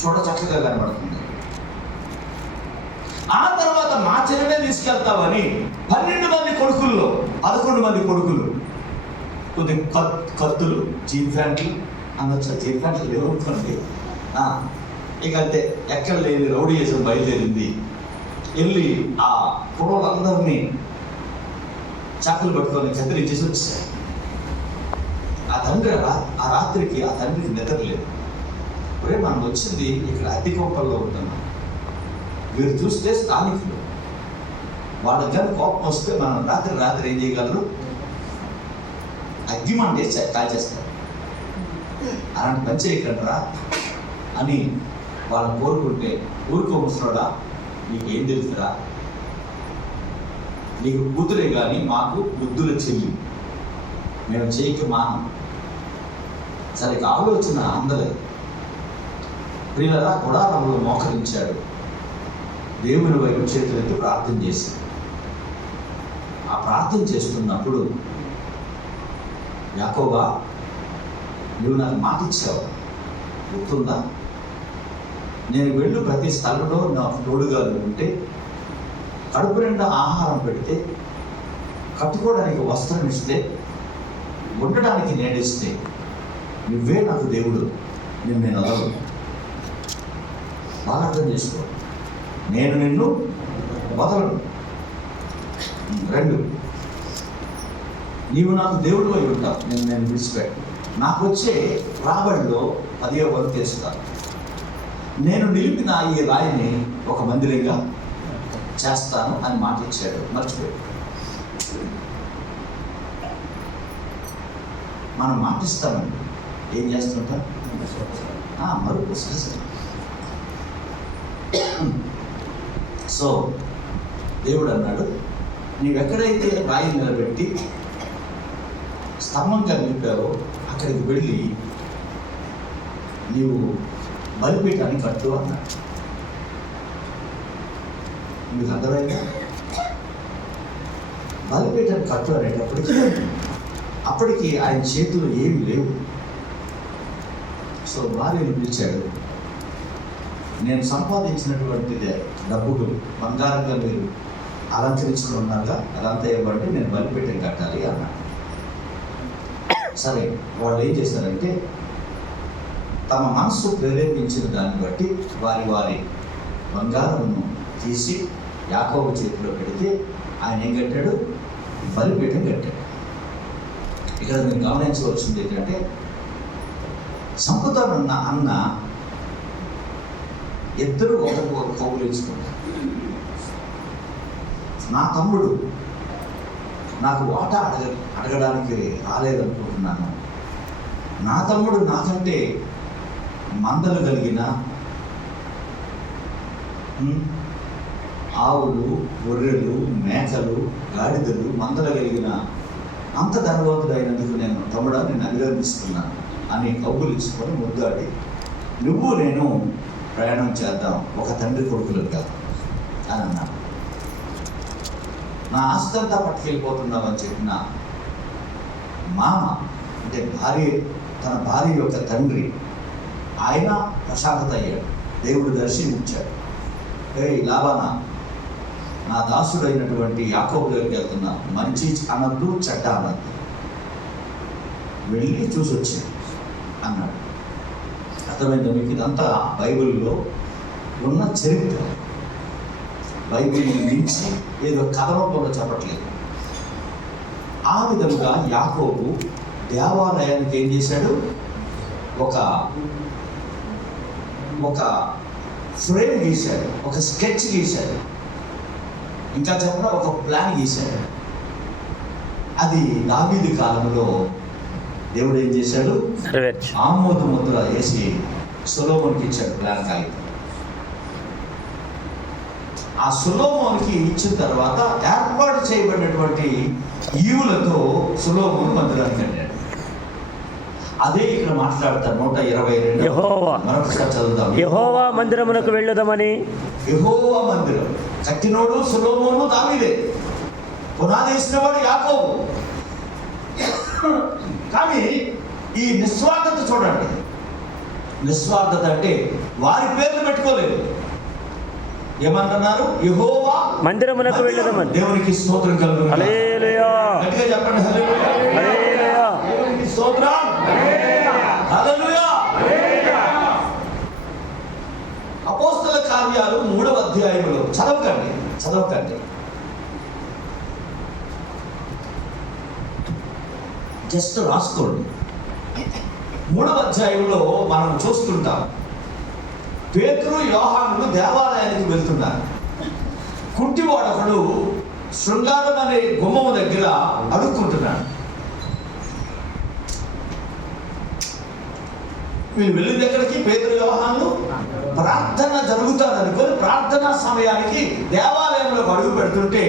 చూడ చక్కగా కనబడుతుంది. ఆ తర్వాత మా చెల్లెనే తీసుకెళ్తామని 12 మంది కొడుకుల్లో 11 మంది కొడుకులు కొద్దిగా కత్తులు, జీన్ ప్యాంట్లు అనొచ్చు, జీన్ ప్యాంట్లు లేవనుకోండి. ఇక అంతే, ఎక్కడ లేని రౌడీయిజం బయలుదేరింది. వెళ్ళి ఆ కుర్రోళ్ళందరినీ చాకులు పట్టుకొని కత్తిరించేసి వచ్చేసారు. ఆ రాత్రికి ఆ తండ్రికి నిద్ర లేదు. ఒరే, మనం వచ్చింది ఇక్కడ అద్దె కొంపల్లో ఉంటున్నాం. వీరు చూస్తే స్థానికులు, వాళ్ళకి కానీ కోపం వస్తే మనం రాత్రి ఏం చేయగలరు? అగ్గిమంట వేసి కాల్చేస్తారు. అలాంటి పని చేయకండిరా అని వాళ్ళని కోరుకుంటే, ఊరుకో ముసలోడా, నీకేం తెలుసురా, నీకు కూతురే కానీ మాకు బుద్ధుల చెల్లి, మేము చేయక మానం. సరే, ఆలోచన అందలేదు. ప్రియులరా గుడారంలో మోకరించాడు. దేవుని వైపు చేతులెత్తి ప్రార్థన చేశాడు. ఆ ప్రార్థన చేస్తున్నప్పుడు, యాకోబా, నువ్వు నాకు మాట ఇచ్చావు, గుర్తుందా? నేను వెళ్ళు ప్రతి స్థలంలో నాకు తోడుగా ఉంటే, కడుపు నిండా ఆహారం పెడితే, కట్టుకోవడానికి వస్త్రం ఇస్తే, ఉండడానికి నేడిస్తే, నువ్వే నాకు దేవుడు, నేను అదవు. బాగా అర్థం చేసుకో, నేను నిన్ను వదలను. 2, నీవు నాకు దేవుడు అయి ఉంటావు, నేను విడిచిపెట్టు. నాకు వచ్చే రాబడిలో 10వ వంతు చేస్తాను. నేను నిలిపిన ఈ రాయిని ఒక మందిరంగా చేస్తాను అని మాట ఇచ్చాడు. మర్చిపోయాడు. మనం మాటిస్తామండి, ఏం చేస్తుంటాం? మరుపు సహజం. సో దేవుడు అన్నాడు, నీవెక్కడైతే రాయి నిలబెట్టి స్తంభంగా నిలిపావో అక్కడికి వెళ్ళి నీవు బలిపీఠాన్ని కట్టు అన్నాడు. మీకు అర్థమైందా? బలిపీఠాన్ని కట్టు అనేటప్పటికి అప్పటికి ఆయన చేతులు ఏమి లేవు. సో భార్యను పిలిచాడు, నేను సంపాదించినటువంటి డబ్బులు బంగారంగా మీరు అలంకరించుకుని ఉన్నారుగా, అదంతా ఇవ్వండి, నేను బలిపీఠం కట్టాలి అన్నాడు. సరే, వాళ్ళు ఏం చేశారంటే తమ మనస్సు ప్రేరేపించిన దాన్ని బట్టి వారి వారి బంగారమును తీసి యాకోబు చేతిలో పెడితే ఆయన ఏం కట్టాడు? బలిపీఠం కట్టాడు. ఇక్కడ మీరు గమనించవలసింది ఏంటంటే, సంపుతానన్న అన్న ఇద్దరు ఒకరికి కౌగులించుకుంటారు. నా తమ్ముడు నాకు వాటా అడగడానికి రాలేదనుకుంటున్నాను. నా తమ్ముడు నాకంటే మందలు కలిగిన ఆవులు, గొర్రెలు, మేకలు, గాడిదలు, మందలు కలిగిన అంత ధనవంతుడు అయినందుకు నేను తమ్ముడా నేను అభినందిస్తున్నాను అని కౌగులించుకొని ముద్దాడి, నువ్వు నేను ప్రయాణం చేద్దాం ఒక తండ్రి కొడుకులుగా అని అన్నాను. నా ఆస్తి అంతా పట్టుకెళ్ళిపోతున్నామని చెప్పిన మామ అంటే తన భార్య యొక్క తండ్రి ఆయన ప్రశాంతత అయ్యాడు. దేవుడు దర్శనమిచ్చాడు. లాబానా, నా దాసుడైనటువంటి యాకోబు దగ్గరికి వెళ్తున్నా, మంచి అనద్దు చెడ్డ అనద్దు, వెళ్ళి చూసి వచ్చాడు అన్నాడు. అర్థమైందా మీకు? ఇదంతా బైబిల్లో ఉన్న చరిత్ర. బైబిల్ని మించి ఏదో కథ రూపంలో చెప్పట్లేదు. ఆ విధంగా యాకోబు దేవాలయానికి ఏం చేశాడు? ఒక ఫ్రేమ్ గీశాడు, ఒక స్కెచ్ గీశాడు, ఇంకా చెప్పడం ఒక ప్లాన్ గీశాడు. అది దావీదు కాలంలో దేవుడు ఏం చేశాడు? ఆమోద ముద్ర వేసి సొలొమోనుకి ఇచ్చాడు ప్లాన్ కాగితం. ఆ సొలొమోనుకి ఇచ్చిన తర్వాత ఏర్పాటు చేయబడినటువంటి ఈవులతో సొలొమోను మందిరాన్ని కట్టాడు. అదే ఇక్కడ మాట్లాడతారు 122. మరొకసారి చదువుతాం. యెహోవా మందిరమునకు వెళ్ళుదామని. యెహోవా మందిరం కట్టినోడు సొలొమోను, దావీదే. పునాది వేసినవాడు యాకోబు. కానీ ఈ నిస్వార్థత చూడండి. నిస్వార్థత అంటే వారి పేర్లు పెట్టుకోలేదు. ఏమంటున్నారు? యెహోవా మందిరమునకు వెళ్ళుదామని. దేవునికి స్తోత్రం కలుగును. హల్లెలూయా. గట్టిగా చెప్పండి. హల్లెలూయా. దేవునికి స్తోత్రం. హల్లెలూయా. అపోస్తల కార్యాలు 3వ అధ్యాయంలో చదవకండి. జస్ట్ రాసుకోండి. 3వ అధ్యాయంలో మనం చూస్తుంటాం, పేతురు యోహానులు దేవాలయానికి వెళ్తున్నారు. కుంటివాడొకడు శృంగారం అనే గుమ్మము దగ్గర అడుక్కుంటున్నాడు. వీళ్ళు వెళ్ళిన దగ్గరికి పేతురు యోహానులు ప్రార్థన జరుగుతాదనుకొని ప్రార్థనా సమయానికి దేవాలయంలో అడుగు పెడుతుంటే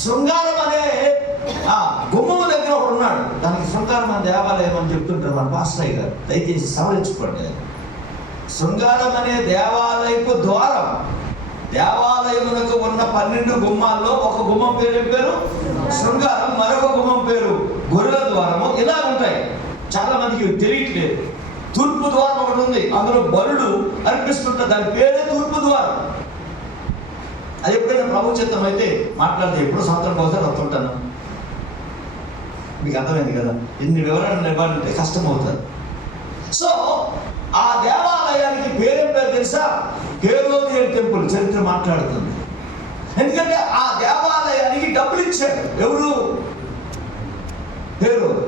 శృంగారం అనే గుమ్మము దగ్గర ఒకడు ఉన్నాడు. దానికి శృంగారం అనే దేవాలయం అని చెప్తుంటారు మన పాస్టయ్య గారు, దయచేసి సవరించుకోండి. శృంగారం అనే దేవాలయపు ద్వారం, దేవాలయమునకు ఉన్న 12 గుమ్మాల్లో ఒక గుమ్మం పేరు శృంగారం, మరొక గుమ్మం పేరు గొర్రెల ద్వారము. ఇలా ఉంటాయి. చాలా మందికి తెలియట్లేదు. తూర్పు ద్వారం ఒకటి ఉంది, అందులో బలుడు అర్పిస్తుంటారు, దాని పేరే తూర్పు ద్వారం. అది ఎప్పుడైనా ప్రభు చిత్తం అయితే మాట్లాడితే ఎప్పుడు సంవత్సరం ఒకసారి వస్తుంటాను. మీకు అర్థమైంది కదా? ఎన్ని వివరాలు ఇవ్వాలంటే కష్టం అవుతుంది. సో ఆ దేవాలయానికి పేరేం పేరు తెలుసా? హేరోదియన్ టెంపుల్ చరిత్ర మాట్లాడుతుంది. ఎందుకంటే ఆ దేవాలయానికి డబ్బులు ఇచ్చాడు ఎవరు? హేరోదు.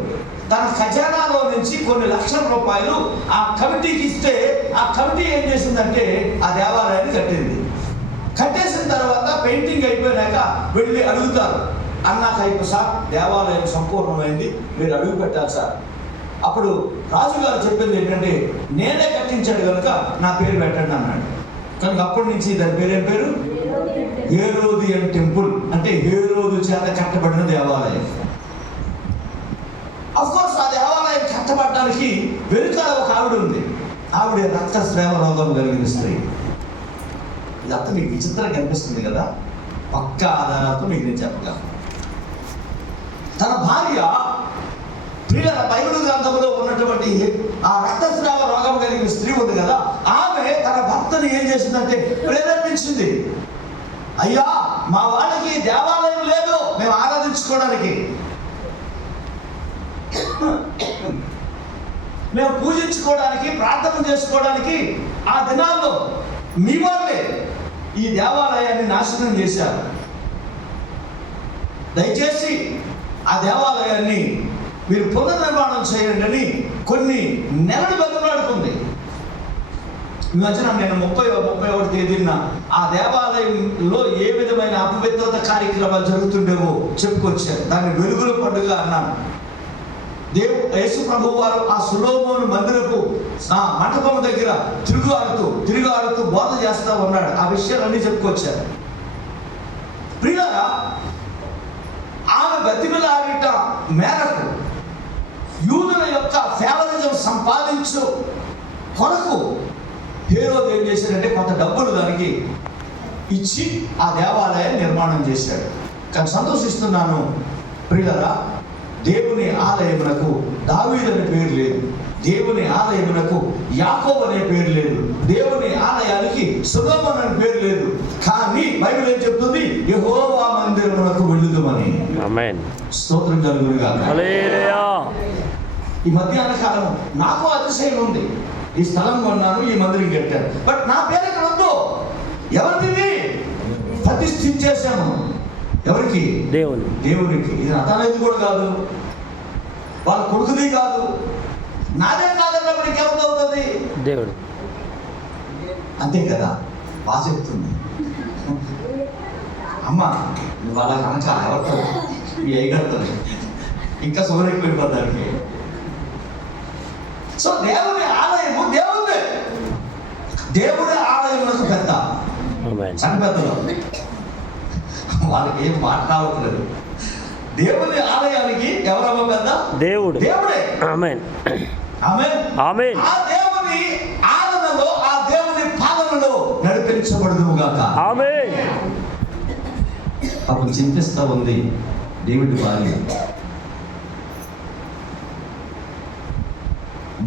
తన ఖజానాలో నుంచి కొన్ని లక్షల రూపాయలు ఆ కమిటీకి ఇస్తే ఆ కమిటీ ఏం చేసిందంటే ఆ దేవాలయాన్ని కట్టింది. కట్టేసిన తర్వాత పెయింటింగ్ అయిపోయినాక వెళ్ళి అడుగుతారు, అన్నాక సార్ దేవాలయం సంపూర్ణమైంది, మీరు అడుగు పెట్టాలి సార్. అప్పుడు రాజుగారు చెప్పింది ఏంటంటే, నేనే కట్టించాడు కనుక నా పేరు పెట్టండి అన్నాడు. కనుక అప్పటి నుంచి దాని పేరేం పేరు? హేరోదియన్ టెంపుల్ అంటే హేరోదు చేత కట్టబడిన దేవాలయం. అఫ్ కోర్స్ ఆ దేవాలయం కట్టబడడానికి వెనుకాల ఒక ఆవిడ ఉంది. ఆవిడ రక్తస్రావ రోగం కలిగిన స్త్రీ. ఇదంతా మీకు విచిత్రంగా కనిపిస్తుంది కదా, పక్క ఆధారాలతో మీకు నేను చెప్పగలను. తన భార్య ప్రియుల బైబిల్ గ్రంథంలో ఉన్నటువంటి ఆ రక్తస్రావ రోగం కలిగిన స్త్రీ ఉంది కదా, ఆమె తన భర్తను ఏం చేసిందంటే ప్రేరేపించింది. అయ్యా, మా వాళ్ళకి దేవాలయం లేదు మేము ఆరాధించుకోవడానికి, మేము పూజించుకోవడానికి, ప్రార్థన చేసుకోవడానికి ఆ దినాల్లో మీ వాళ్ళే ఈ దేవాలయాన్ని నాశనం చేశారు. దయచేసి ఆ దేవాలయాన్ని మీరు పునర్నిర్మాణం చేయండి అని కొన్ని నెలలు బతిలాడుకుంది. ఈ మధ్యన నేను 31 తేదీన ఆ దేవాలయంలో ఏ విధమైన అపవిత్రత కార్యక్రమాలు జరుగుతుండేవో చెప్పుకొచ్చారు. దాన్ని వెలుగుల పండుగ అన్నాను. యేసు ప్రభు వారు ఆ సొలొమోను మందిరపు మంటపం దగ్గర తిరుగాడుతూ బోధ చేస్తా ఉన్నాడు. ఆ విషయాలన్నీ చెప్పుకొచ్చారు. ప్రియులారా, ఆమె బతిమలాడిట మేరకు యూదుల యొక్క ఫేవరిజం సంపాదించు కొరకు హేరోదు ఏం చేశాడంటే కొంత డబ్బులు దానికి ఇచ్చి ఆ దేవాలయాన్ని నిర్మాణం చేశాడు. కానీ సంతోషిస్తున్నాను ప్రియులారా, దేవుని ఆలయమునకు దావీదు అనే పేరు లేదు, దేవుని ఆలయమునకు యాకోబు అనే పేరు లేదు, దేవుని ఆలయానికి సొలొమోను అనే పేరు లేదు. కానీ బైబిల్ ఏం చెప్తుంది? యెహోవా మందిరమునకు వెళ్ళుదుమని. ఆమేన్. స్తోత్రం కలుగును గాక. హల్లెలూయా. ఈ మధ్యాహ్న కాలం నాకు అతిశయం ఉంది. ఈ స్థలం కొన్నాను, ఈ మందిరం కట్టాను, బట్ నా పేరు ఇక్కడ వద్దు. ఎవరిది ప్రతిష్ఠించేశాను? ఎవరికి? దేవునికి. ఇది అతనేది కూడా కాదు, వాళ్ళ కొడుకుది కాదు, నాదే కాదన్నప్పుడు ఇంకెవరిది అవుతుంది? దేవుడు. అంతే కదా, బాగా చెప్తుంది అమ్మ. నువ్వు అలా కనుక ఎవరితో మీ అయ్యగారితో ఇంకా సోదరికి వెళ్ళిపోతానికి. సో దేవుని ఆలయము దేవుడే. దేవుడి ఆలయం పెద్ద చనిపెద్దలు వాళ్ళకి ఏం మాట రావట్లేదు. దేవుని ఆలయానికి ఎవరమ్మ పెద్ద? దేవుడే. ఆమేన్. ఆమేన్. ఆమేన్. ఆ దేవుని ఆలయంలో, ఆ దేవుని పాలనలో నడిపించబడుదుగాక. ఆమేన్. అప్పుడు చింతిస్తా ఉంది దేవుడి భార్య.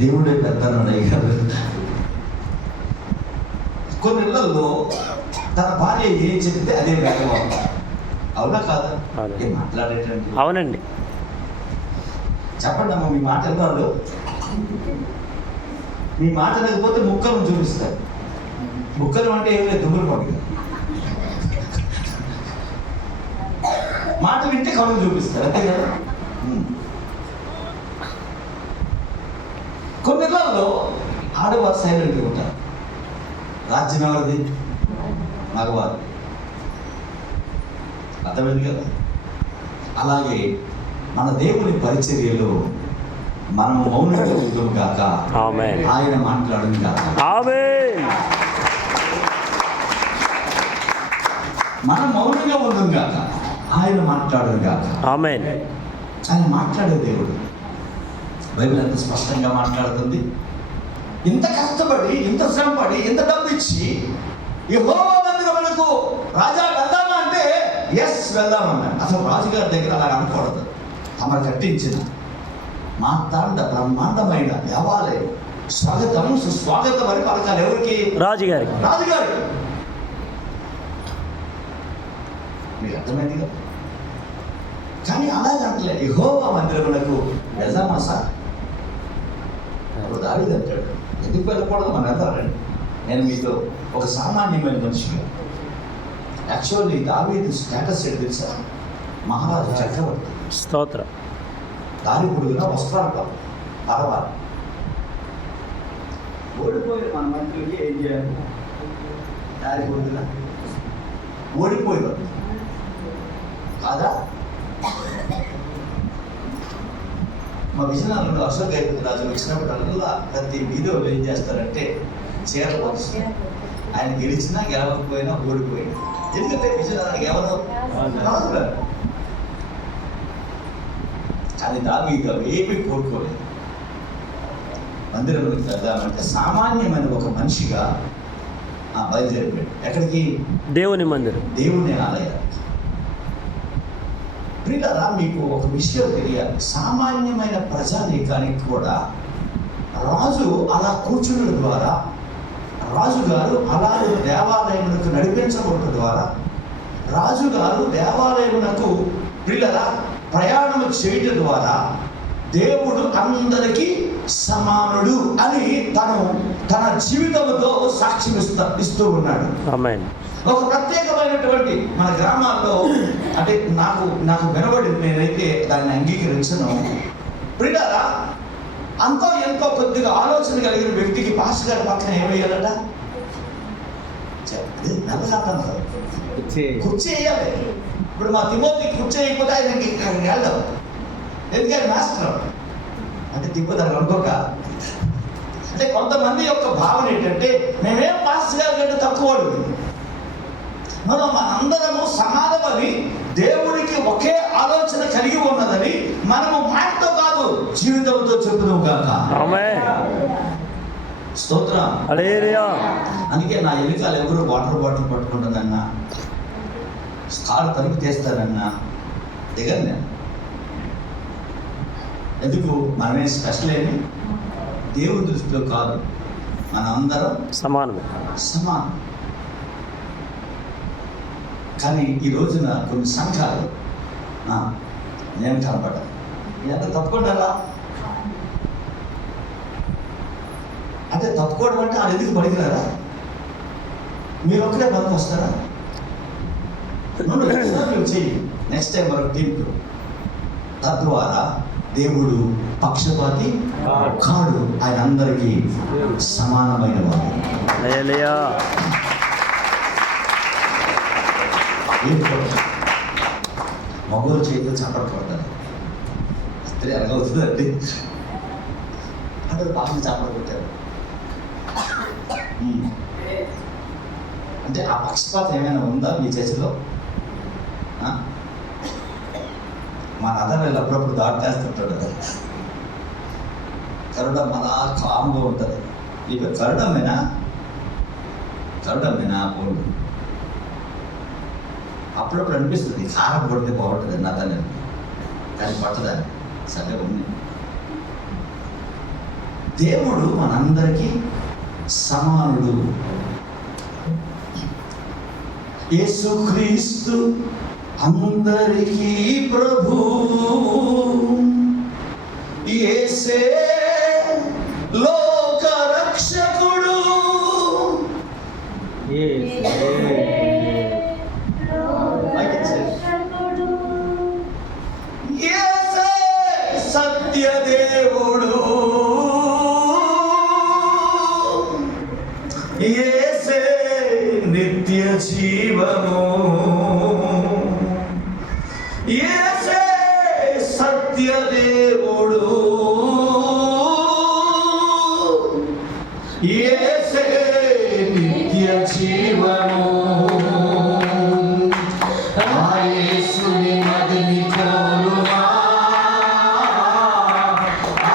దేవుడే పెద్దన్నాడు అయ్యారు. కొన్ని ఇళ్లలో తన భార్య ఏం చెప్తే అదే వేగం. అవునా కాదా? ఏం మాట్లాడేటండి? అవునండి. చెప్పండి అమ్మ, మీ మాట ఎన్నాళ్ళు? మీ మాట లేకపోతే ముక్కలను చూపిస్తారు. ముక్కలు అంటే ఏం లేదు, దుమ్ములు పండుగ. మాట వింటే కనులు చూపిస్తారు, అంతే కదా. కొన్ని ఇళ్లలో ఆడవారు సైలెంట్గా ఉంటారు. రాజ్యం ఎవరిది? మగవారు. అర్థమైంది కదా. అలాగే మన దేవుని పరిచర్యలో మనం మౌనంగా ఉందాము గాక. ఆయన మాట్లాడును గాక. మనం మౌనంగా ఉందాం గాక. ఆయన మాట్లాడును గాక. ఆయన మాట్లాడే దేవుడు. బైబిల్ ఎంత స్పష్టంగా మాట్లాడుతుంది. ఇంత కష్టపడి, ఇంత శ్రమపడి, ఇంత డబ్బు ఇచ్చి యెహోవా మందిరమునకు రాజా వెళ్దామా అంటే ఎస్ వెళ్దామన్నా. అసలు రాజుగారి దగ్గర అలా అనకూడదు. తమరు కట్టించిన మాతాండ బ్రహ్మాండమైన దేవాలయం స్వాగతం సుస్వాగతం అని పలకాలి. ఎవరికి? రాజుగారి. మీకు అర్థమైంది కదా. కానీ అలాగంటలే, యెహోవా మందిరమునకు వెళ్దామా సార్? అప్పుడు దావీదు అంటాడు, ఎందుకు వెళ్ళకూడదు? మన వెళ్తారండి. నేను మీతో ఒక సామాన్యమైన మనిషిగా. యాక్చువల్లీ దావీదు స్టేటస్ ఏంటి తెలుసా? మహారాజు, చక్రవర్తి. స్తోత్రం. దారి పొడుగున వస్త్రాలు పర్వాలి. ఓడిపోయిన మన మంత్రులకి ఏం చేయాలి? దారి పొడుగున ఓడిపోయారు కాదా? మా విజయనగరంలో అశోక్ గైపతి రాజు వచ్చినప్పుడల్లా ప్రతి వీధిలో ఏం చేస్తారంటే చీర పంచుతారు. ఆయన గెలిచినా గెలవకపోయినా ఓడిపోయినా ఎందుకంటే విజయనగరానికి ఎవరు రాజుగారు. కానీ దావీదు అవేమీ కోరుకోలేదు. మందిరంలోకి వెళ్దామంటే సామాన్యమైన ఒక మనిషిగా బయలుదేరిపోయాడు. ఎక్కడికి? దేవుని మందిరం, దేవుని ఆలయానికి. ప్రియులారా, మీకు ఒక విషయం తెలియాలి. సామాన్యమైన ప్రజానీకానికి కూడా రాజు అలా కూర్చున్న ద్వారా, రాజుగారు అలా దేవాలయమునకు నడిపించబడటం ద్వారా, రాజుగారు దేవాలయమునకు ప్రియులారా ప్రయాణము చేయటం ద్వారా దేవుడు అందరికీ సమానుడు అని తన జీవితంతో సాక్ష్యం ఇస్తూ ఉన్నాడు. ఆమేన్. ఒక ప్రత్యేకమైనటువంటి మన గ్రామాల్లో అంటే నాకు వినబడింది, నేనైతే దాన్ని అంగీకరించను. ప్రియులారా, అంతో ఎంతో కొద్దిగా ఆలోచన కలిగిన వ్యక్తికి పాస్టర్ గారి పక్కన ఏమేయాలట? నల్లగాటం కుర్చీ వేయాలి. ఇప్పుడు మా తిమోతికి కుర్చీ అయిపోతే ఆయనకి వెళ్దాం. ఎందుకంటే మాస్టర్ అంటే తిప్పుతారు అనుకోక. అంటే కొంతమంది యొక్క భావన ఏంటంటే మేమేం పాస్టర్ గారి కంటే తక్కువ, మనం మనందరము సమానమని, దేవుడికి ఒకే ఆలోచన కలిగి ఉన్నదని మనము మాటతో కాదు జీవితంతో చెప్పుదాం కాక. స్తోత్రం. హల్లెలూయా. అందుకే నా ఎన్నికలు ఎవరు వాటర్ బాటిల్ పట్టుకుంటానన్నా, కారు తలుపు తీస్తానన్నా దిగను నేను. ఎందుకు? మనమే స్పెషల్ ఏమి? దేవుని దృష్టిలో కాదు, మనందరం సమానమే. సమానం. కానీ ఈ రోజున కొన్ని సంఘాలు నేను కనపడ్డా ఎంత తప్పుకుంటారా అంటే తప్పుకోవడం అంటే వాళ్ళు ఎందుకు పడిగినారా? మీరు ఒక్కడే పనికి వస్తారా? నువ్వు చెయ్యి, నెక్స్ట్ టైం మరొక టీంకు. తద్వారా దేవుడు పక్షపాతి కాడు, ఆయన అందరికీ సమానమైన వాడు. హల్లెలూయా. మగవాళ్ళు చేతితో చప్పడకూడదు, స్త్రీ అలాగవుతుందండి. అందరూ బాగా చప్పడ కొట్టారు. అంటే ఆ పక్షపాతం ఏమైనా ఉందా మీ చర్చలో? మన అదర్ అప్పుడప్పుడు దాటేస్తుంటాడు కదా. కరుడ మన కామ్గా ఉంటుంది. ఇక కరుడమేనా పోండి. అప్పుడప్పుడు అనిపిస్తుంది కారం కొడితే బాగుంటుంది అన్నదాన్ని, కానీ పట్టదాన్ని. సరే ఉంది. దేవుడు మనందరికీ సమానుడు. యేసుక్రీస్తు అందరికీ ప్రభు, యేసే లోక రక్షకుడు. యేసే సత్యదేవుడు, యేసే నిత్య జీవము, యేసే సత్యదేవుడు, యేసే నిత్య జీవము. ఆ యేసుని మదిని కోరుమా, ఆ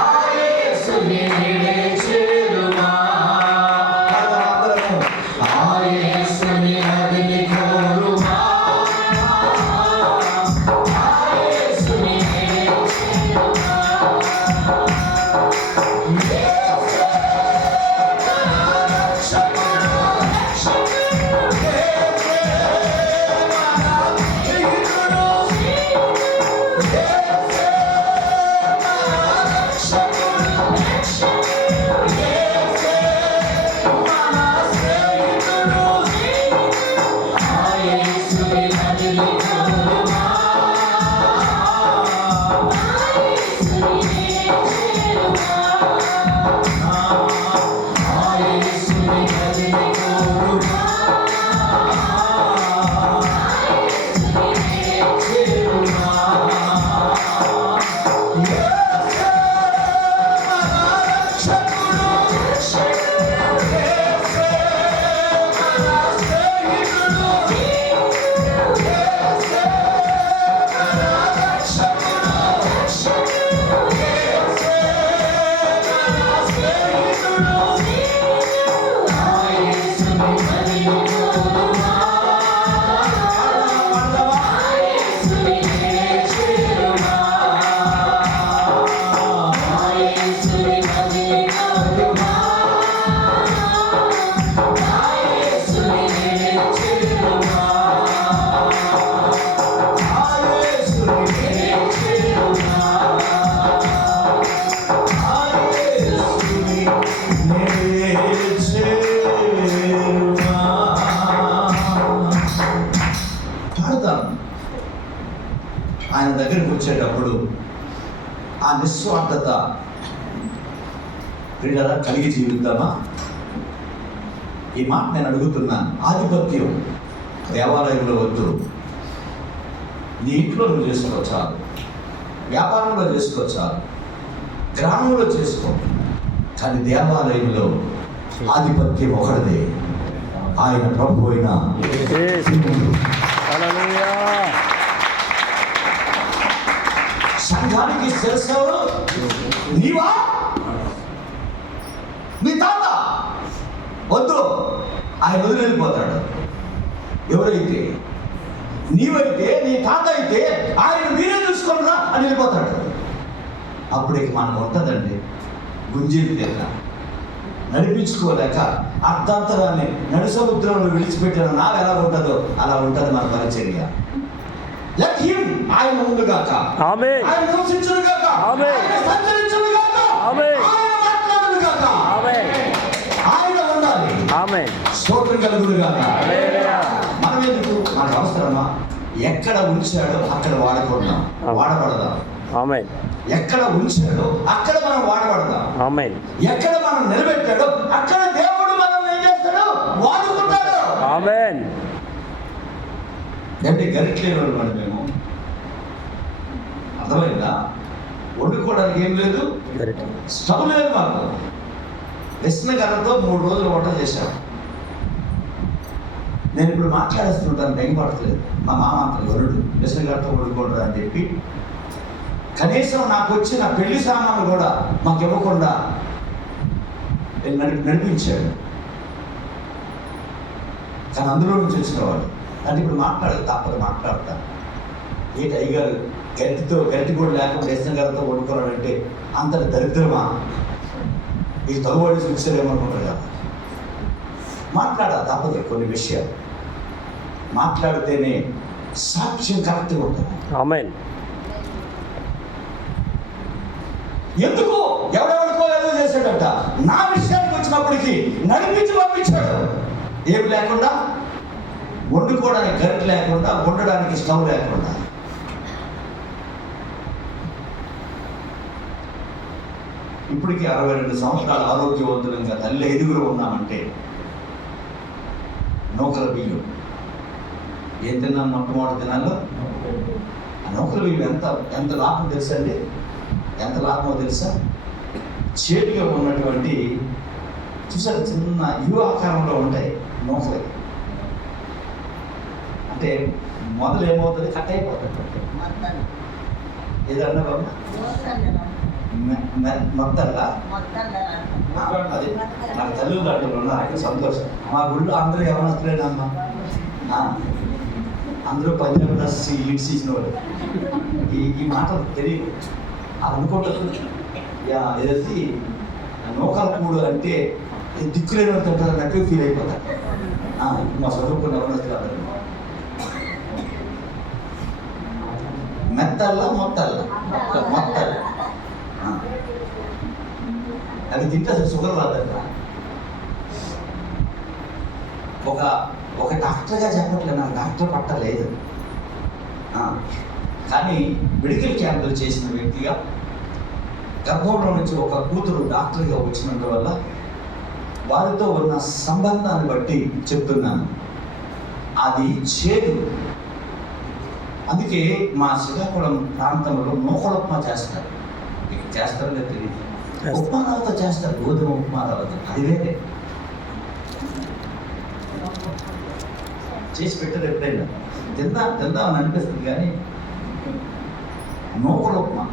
వచ్చేటప్పుడు ఆ నిస్వార్థత ప్రియులారా కలిగి జీవిద్దామా? ఈ మాట నేను అడుగుతున్నాను. ఆధిపత్యం దేవాలయంలో వద్దు. నీ ఇంట్లో నువ్వు చేసుకో చాలు, వ్యాపారంలో చేసుకో చాలు, గ్రామంలో చేసుకో. కానీ దేవాలయంలో ఆధిపత్యం ఒకటిదే, ఆయన ప్రభు అయిన దేవుడు. హల్లెలూయా. సంఘానికి శిరస్సు నీవా? మీ తాత వద్దు, ఆయన వదిలి వెళ్ళిపోతాడు. ఎవరైతే నీవైతే, నీ తాత అయితే ఆయన మీరే చూసుకుంటున్నా అని వెళ్ళిపోతాడు. అప్పుడే మనకు ఉంటుందండి గుంజీలు తీర నడిపించుకోలేక అర్ధాంతరాన్ని నడు సముద్రంలో విడిచిపెట్టిన నాకు ఎలా ఉంటుందో అలా ఉంటుంది మన పరిచర్య. Let him, ఆయన ఉండుగాక, ఆమేన్. ఆయన నివసించునుగాక, ఆమేన్. ఆయన సంచరించునుగాక, ఆమేన్. ఆయన మాట్లాడునుగాక, ఆమేన్. ఆయన ఉండాలి. ఆమేన్. స్తోత్రం కలుగునుగాక. హల్లెలూయా. మనం ఎందుకు, మనకు అవసరమా? ఎక్కడ ఉంచాడో అక్కడ వాడకూడదాం, వాడబడదాం. ఆమేన్. ఎక్కడ ఉంచాడో అక్కడ మనం వాడబడదాం. ఆమేన్. ఎక్కడ మనం నిలబెట్టాడో అక్కడ దేవుడు మనం ఏం చేస్తాడు? వాడుకుంటాడు. ఆమేన్. అంటే గరిట్లేని వాళ్ళు మనం మేము, అర్థమైందా? వండుకోవడానికి ఏం లేదు, స్టవ్ లేదు మాకు. విసనకర్రతో 3 రోజులు వంట చేశాను. నేను ఇప్పుడు మాట్లాడేస్తుంటాను, తెగపడట్లేదు. మా మామ అంత వరుడు విసనకర్రతో వండుకోండి అని చెప్పి కనీసం నాకు వచ్చిన పెళ్లి సామాన్లు కూడా మాకు ఇవ్వకుండా నడిపించాడు. కానీ అందులో నుంచి వచ్చినవాడు. అంటే ఇప్పుడు మాట్లాడదు, తప్పదు, మాట్లాడతాను. ఏంటి అయ్యగారు గట్టి కూడా లేకుండా విసనకర్రతో వండుకున్నాడంటే అంతటి దరిద్రమా? ఈ తగుబడి చూసారేమనుకుంటారు కదా. మాట్లాడాలి, తప్పదు. కొన్ని విషయాలు మాట్లాడితేనే సాక్ష్యం కరెక్ట్గా ఉంటుంది. ఆమేన్. ఎందుకు ఎవడెవడుకోలేదో చేశాడట. నా విషయానికి వచ్చినప్పటికీ నడిపించి పంపించాడు. ఏమి లేకుండా, వండుకోవడానికి గరిట లేకుండా, వండడానికి స్టవ్ లేకుండా. ఇప్పటికీ 62 సంవత్సరాలు ఆరోగ్యవంతులంగా తల్లి 5గురు ఉన్నామంటే నూకల బియ్యం ఏం తిన్నాం? మొట్టమొదటి దినాల్లో ఆ నూకల బియ్యం ఎంత లాభం తెలుసా అండి? ఎంత లాభమో తెలుసా? చేతిగా ఉన్నటువంటి చూసారు, చిన్న యు ఆకారంలో ఉంటాయి నూకలు. అంటే మొదలు ఏమవుతుంది? కట్ అయిపోతుంది. ఏదన్నా బాబు మొత్తల్లా అది నాకు తల్లిదండ్రులు ఉన్నారు, సంతోషం. మా గుళ్ళు అందరూ యవనస్తులేనమ్మా, అందరూ పంజాబ్ డ్రెస్ లీడ్స్ ఇచ్చిన వాళ్ళు. ఈ మాటలు తెలియదు, అది అనుకుంటారు. ఏదైతే నూకల కూడు అంటే దిక్కులేని తింటారు అన్నట్టు ఫీల్ అయిపోతారు. మా చదువుకున్న యవనస్తులు అందరూ మెత్తల్లా మొత్తల్లా అది తింటే అసలు షుగర్ రాదంట. ఒక డాక్టర్గా చెప్పట్లేదు, నాకు డాక్టర్ పట్టలేదు. కానీ మెడికల్ క్యాంపులు చేసిన వ్యక్తిగా గర్భంలో నుంచి ఒక కూతురు డాక్టర్గా వచ్చినందువల్ల వారితో ఉన్న సంబంధాన్ని బట్టి చెప్తున్నాను, అది చేదు. అందుకే మా శ్రీకాకుళం ప్రాంతంలో నూకలుప్మా చేస్తారు. మీకు చేస్తారో లేదు తెలియదు. ఉప్మా రవ్వతో చేస్తారు, గోధుమ ఉప్మా రవ్వతో. అది వేరే చేసి పెట్టారు. ఎప్పుడైనా తిందామని అనిపిస్తుంది, కానీ నూకల ఉప్మా.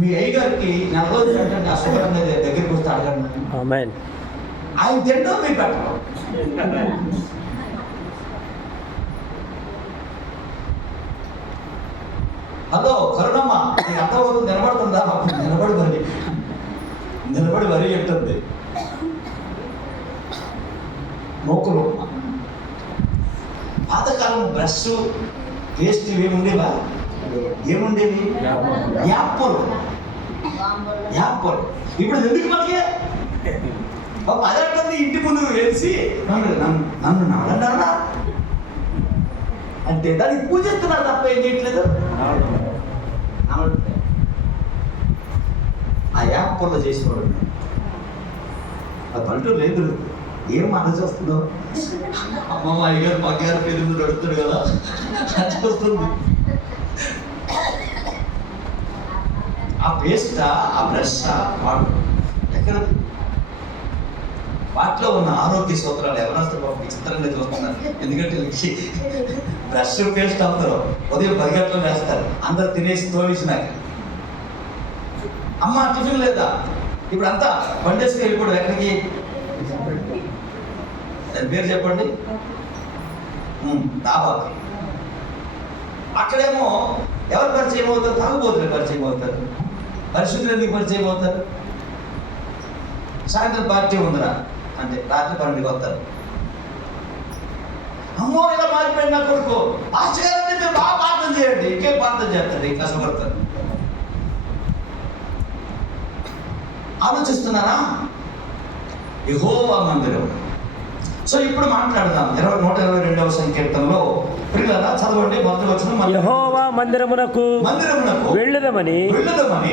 మీ అయ్యగారికి 4 రోజులు ఏంటంటే ఆ షుగర్ అనేది దగ్గరికి వస్తే అడగండి. ఆయన తింటాం, మీరు పెట్టడం. హలో కరుణమ్మ, నీకు అర్థమవుతుంది? నిలబడుతుందా? నిలబడి వరి చెప్తుంది. నూకలు పాతకాలం బ్రష్ పేస్ట్ ఏముండేవా? ఏముండేవి? యాప్పలు. ఇప్పుడు ఎందుకు మనకి అదే ఇంటి ముందు వేసి నన్ను నాగంటారా అంటే దానికి పూజిస్తున్నారు తప్ప ఏం చేయట్లేదు. ఆ యాప్ పనులు చేసేవాడు. ఆ పల్లెటూరు లేదు, ఏం మనసు వస్తుందో అమ్మమ్మ అయ్యగారు పక్కారు పేరు మీద పెడుతుంది కదా అది వస్తుంది. ఆ పేస్ట్ ఆ బ్రష్ వాడు ఎక్కడ వాటిలో ఉన్న ఆరోగ్య సూత్రాలు ఎవరొస్తారు బాబు విచిత్రంగా చూస్తున్నారు. ఎందుకంటే వీళ్ళకి బ్రష్ పేస్ట్ అవుతారు, ఉదయం 10 గంటలు వేస్తారు, అందరు తినేసి తోలేసినాక అమ్మ టిఫిన్ లేదా, ఇప్పుడు అంతా బండేసుకు వెళ్ళిపోవడం ఎక్కడికి, దాని పేరు చెప్పండి, డాబాకి. అక్కడేమో ఎవరు పరిచయం అవుతారు, తాగుబోతులు పరిచయం అవుతారు, పరిశుద్ధులు ఎందుకు పరిచయం అవుతారు, సాయంత్రం పార్టీ ఉందిరా అంటే రాత్రి 12కి వస్తారు. అమ్మో ఇలా మారిపోయింది నా కొడుకు, ఆశ్చర్యాన్ని మీరు బాగా ప్రార్థన చేయండి, ఇంకేం ప్రార్థన చేస్తారు, ఇంకా కష్టపడతారు. ఆలోచిస్తున్నారా? యెహోవా మందిరం. సో ఇప్పుడు మాట్లాడదాం 122వ సంకీర్తనలో పిల్లల చదవండి మొదటి వచనం. యెహోవా మందిరమునకు వెళ్ళుదమని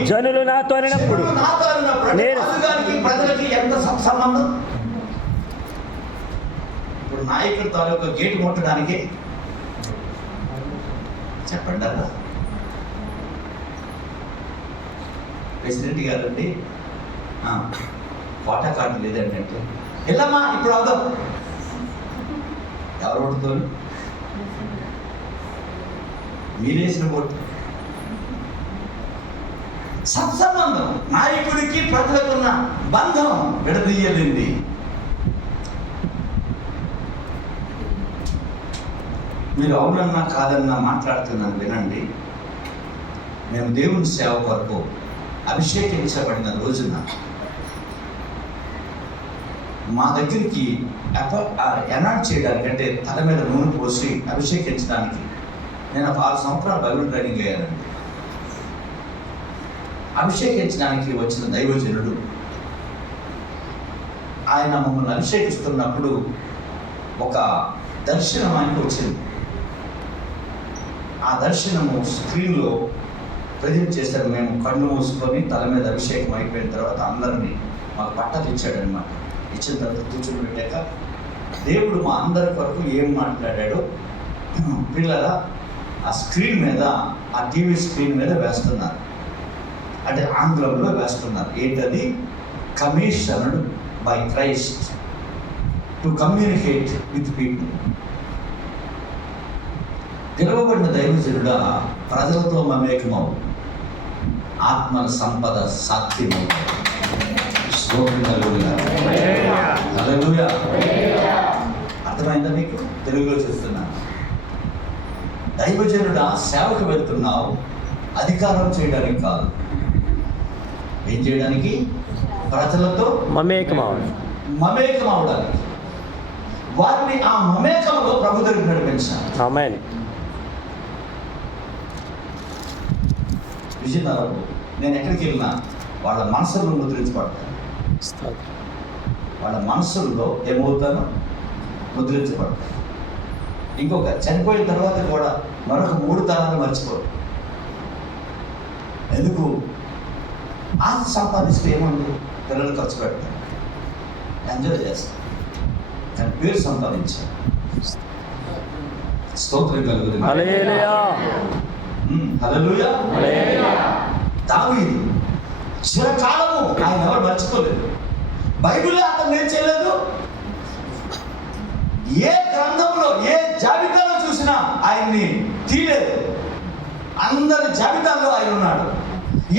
జనులు నాతో అనినప్పుడు నేను ప్రజలకి ఎంత సంబంధం. ఇప్పుడు నాయకుడి తాలూకా గేటు ముట్టడానికి చెప్పండి అలా ప్రెసిడెంట్ గారండి వాటా కార్డు లేదండి అంటే వెళ్ళమ్మా ఇప్పుడు అవుదాం. ఎవరు ఓటుతారు? మీరేసిన ఓటు. సత్సంబంధం, నాయకుడికి ప్రజలకున్న బంధం విడదీయలేంది. మీరు అవునన్నా కాదన్నా మాట్లాడుతున్నాను వినండి. మేము దేవుని సేవ కొరకు అభిషేకించబడిన రోజున మా దగ్గరికి ఎనాట్ చేయడానికి అంటే తల మీద నూనె పోసి అభిషేకించడానికి నేను 6 సంవత్సరాలు బైబిల్ ట్రైనింగ్ అయ్యానండి. అభిషేకించడానికి వచ్చిన దైవజనుడు ఆయన మమ్మల్ని అభిషేకిస్తున్నప్పుడు ఒక దర్శనం ఆయనకు వచ్చింది. ఆ దర్శనము స్క్రీన్లో ప్రజెంట్ చేశారు. మేము కళ్ళు మూసుకొని తల మీద అభిషేకం అయిపోయిన తర్వాత అందరినీ మాకు పట్టాలు ఇచ్చాడనమాట. ఇచ్చిన తర్వాత కూర్చొని పెట్టాక దేవుడు మా అందరి కొరకు ఏం మాట్లాడాడో పిల్లల ఆ స్క్రీన్ మీద, ఆ టీవీ స్క్రీన్ మీద వేస్తున్నారు. అంటే ఆంగ్లంలో వేస్తున్నారు. ఏంటది? Commissioned by Christ to communicate with people. పిలువబడిన దైవజనుడా ప్రజలతో మమేకమవు, ఆత్మల సంపద సాధ్యమవు. అర్థమైందా మీకు? తెలుగులో చెప్తున్నాను. దైవజనుడా సేవకు వెళ్తున్నావు అధికారం చేయడానికి కాదు, ఏం చేయడానికి? ప్రజలతో మమేకమవడానికి. వారిని ఆ మమేకంలో ప్రభు దగ్గరికి నడిపించాలి. ఆమేన్. విజయనగరం నేను ఎక్కడికి వెళ్ళినా వాళ్ళ మనసుల్లో ముద్రించబడతాను. వాళ్ళ మనసుల్లో ఏమవుతానో ముద్రించబడతాను. ఇంకొక చనిపోయిన తర్వాత కూడా మరొక 3 తరాలు మర్చిపోరు. ఎందుకు? ఆస్తి సంపాదిస్తే ఏముంది? పిల్లలు ఖర్చు పెడతారు, ఎంజాయ్ చేస్తారు, కానీ పేరు సంపాదించారు. స్తోత్రం కలుగుతుంది. హల్లెలూయా. హల్లెలూయా. దావీదు చిరకాలము ఆయన ఎవరు మర్చిపోలేదు. బైబిల్లో అతను ఏం చేయలేదు. ఏ గ్రంథంలో ఏ జాబితాలో చూసినా ఆయన్ని తీయలేదు. అందరి జాబితాలో ఆయన ఉన్నాడు.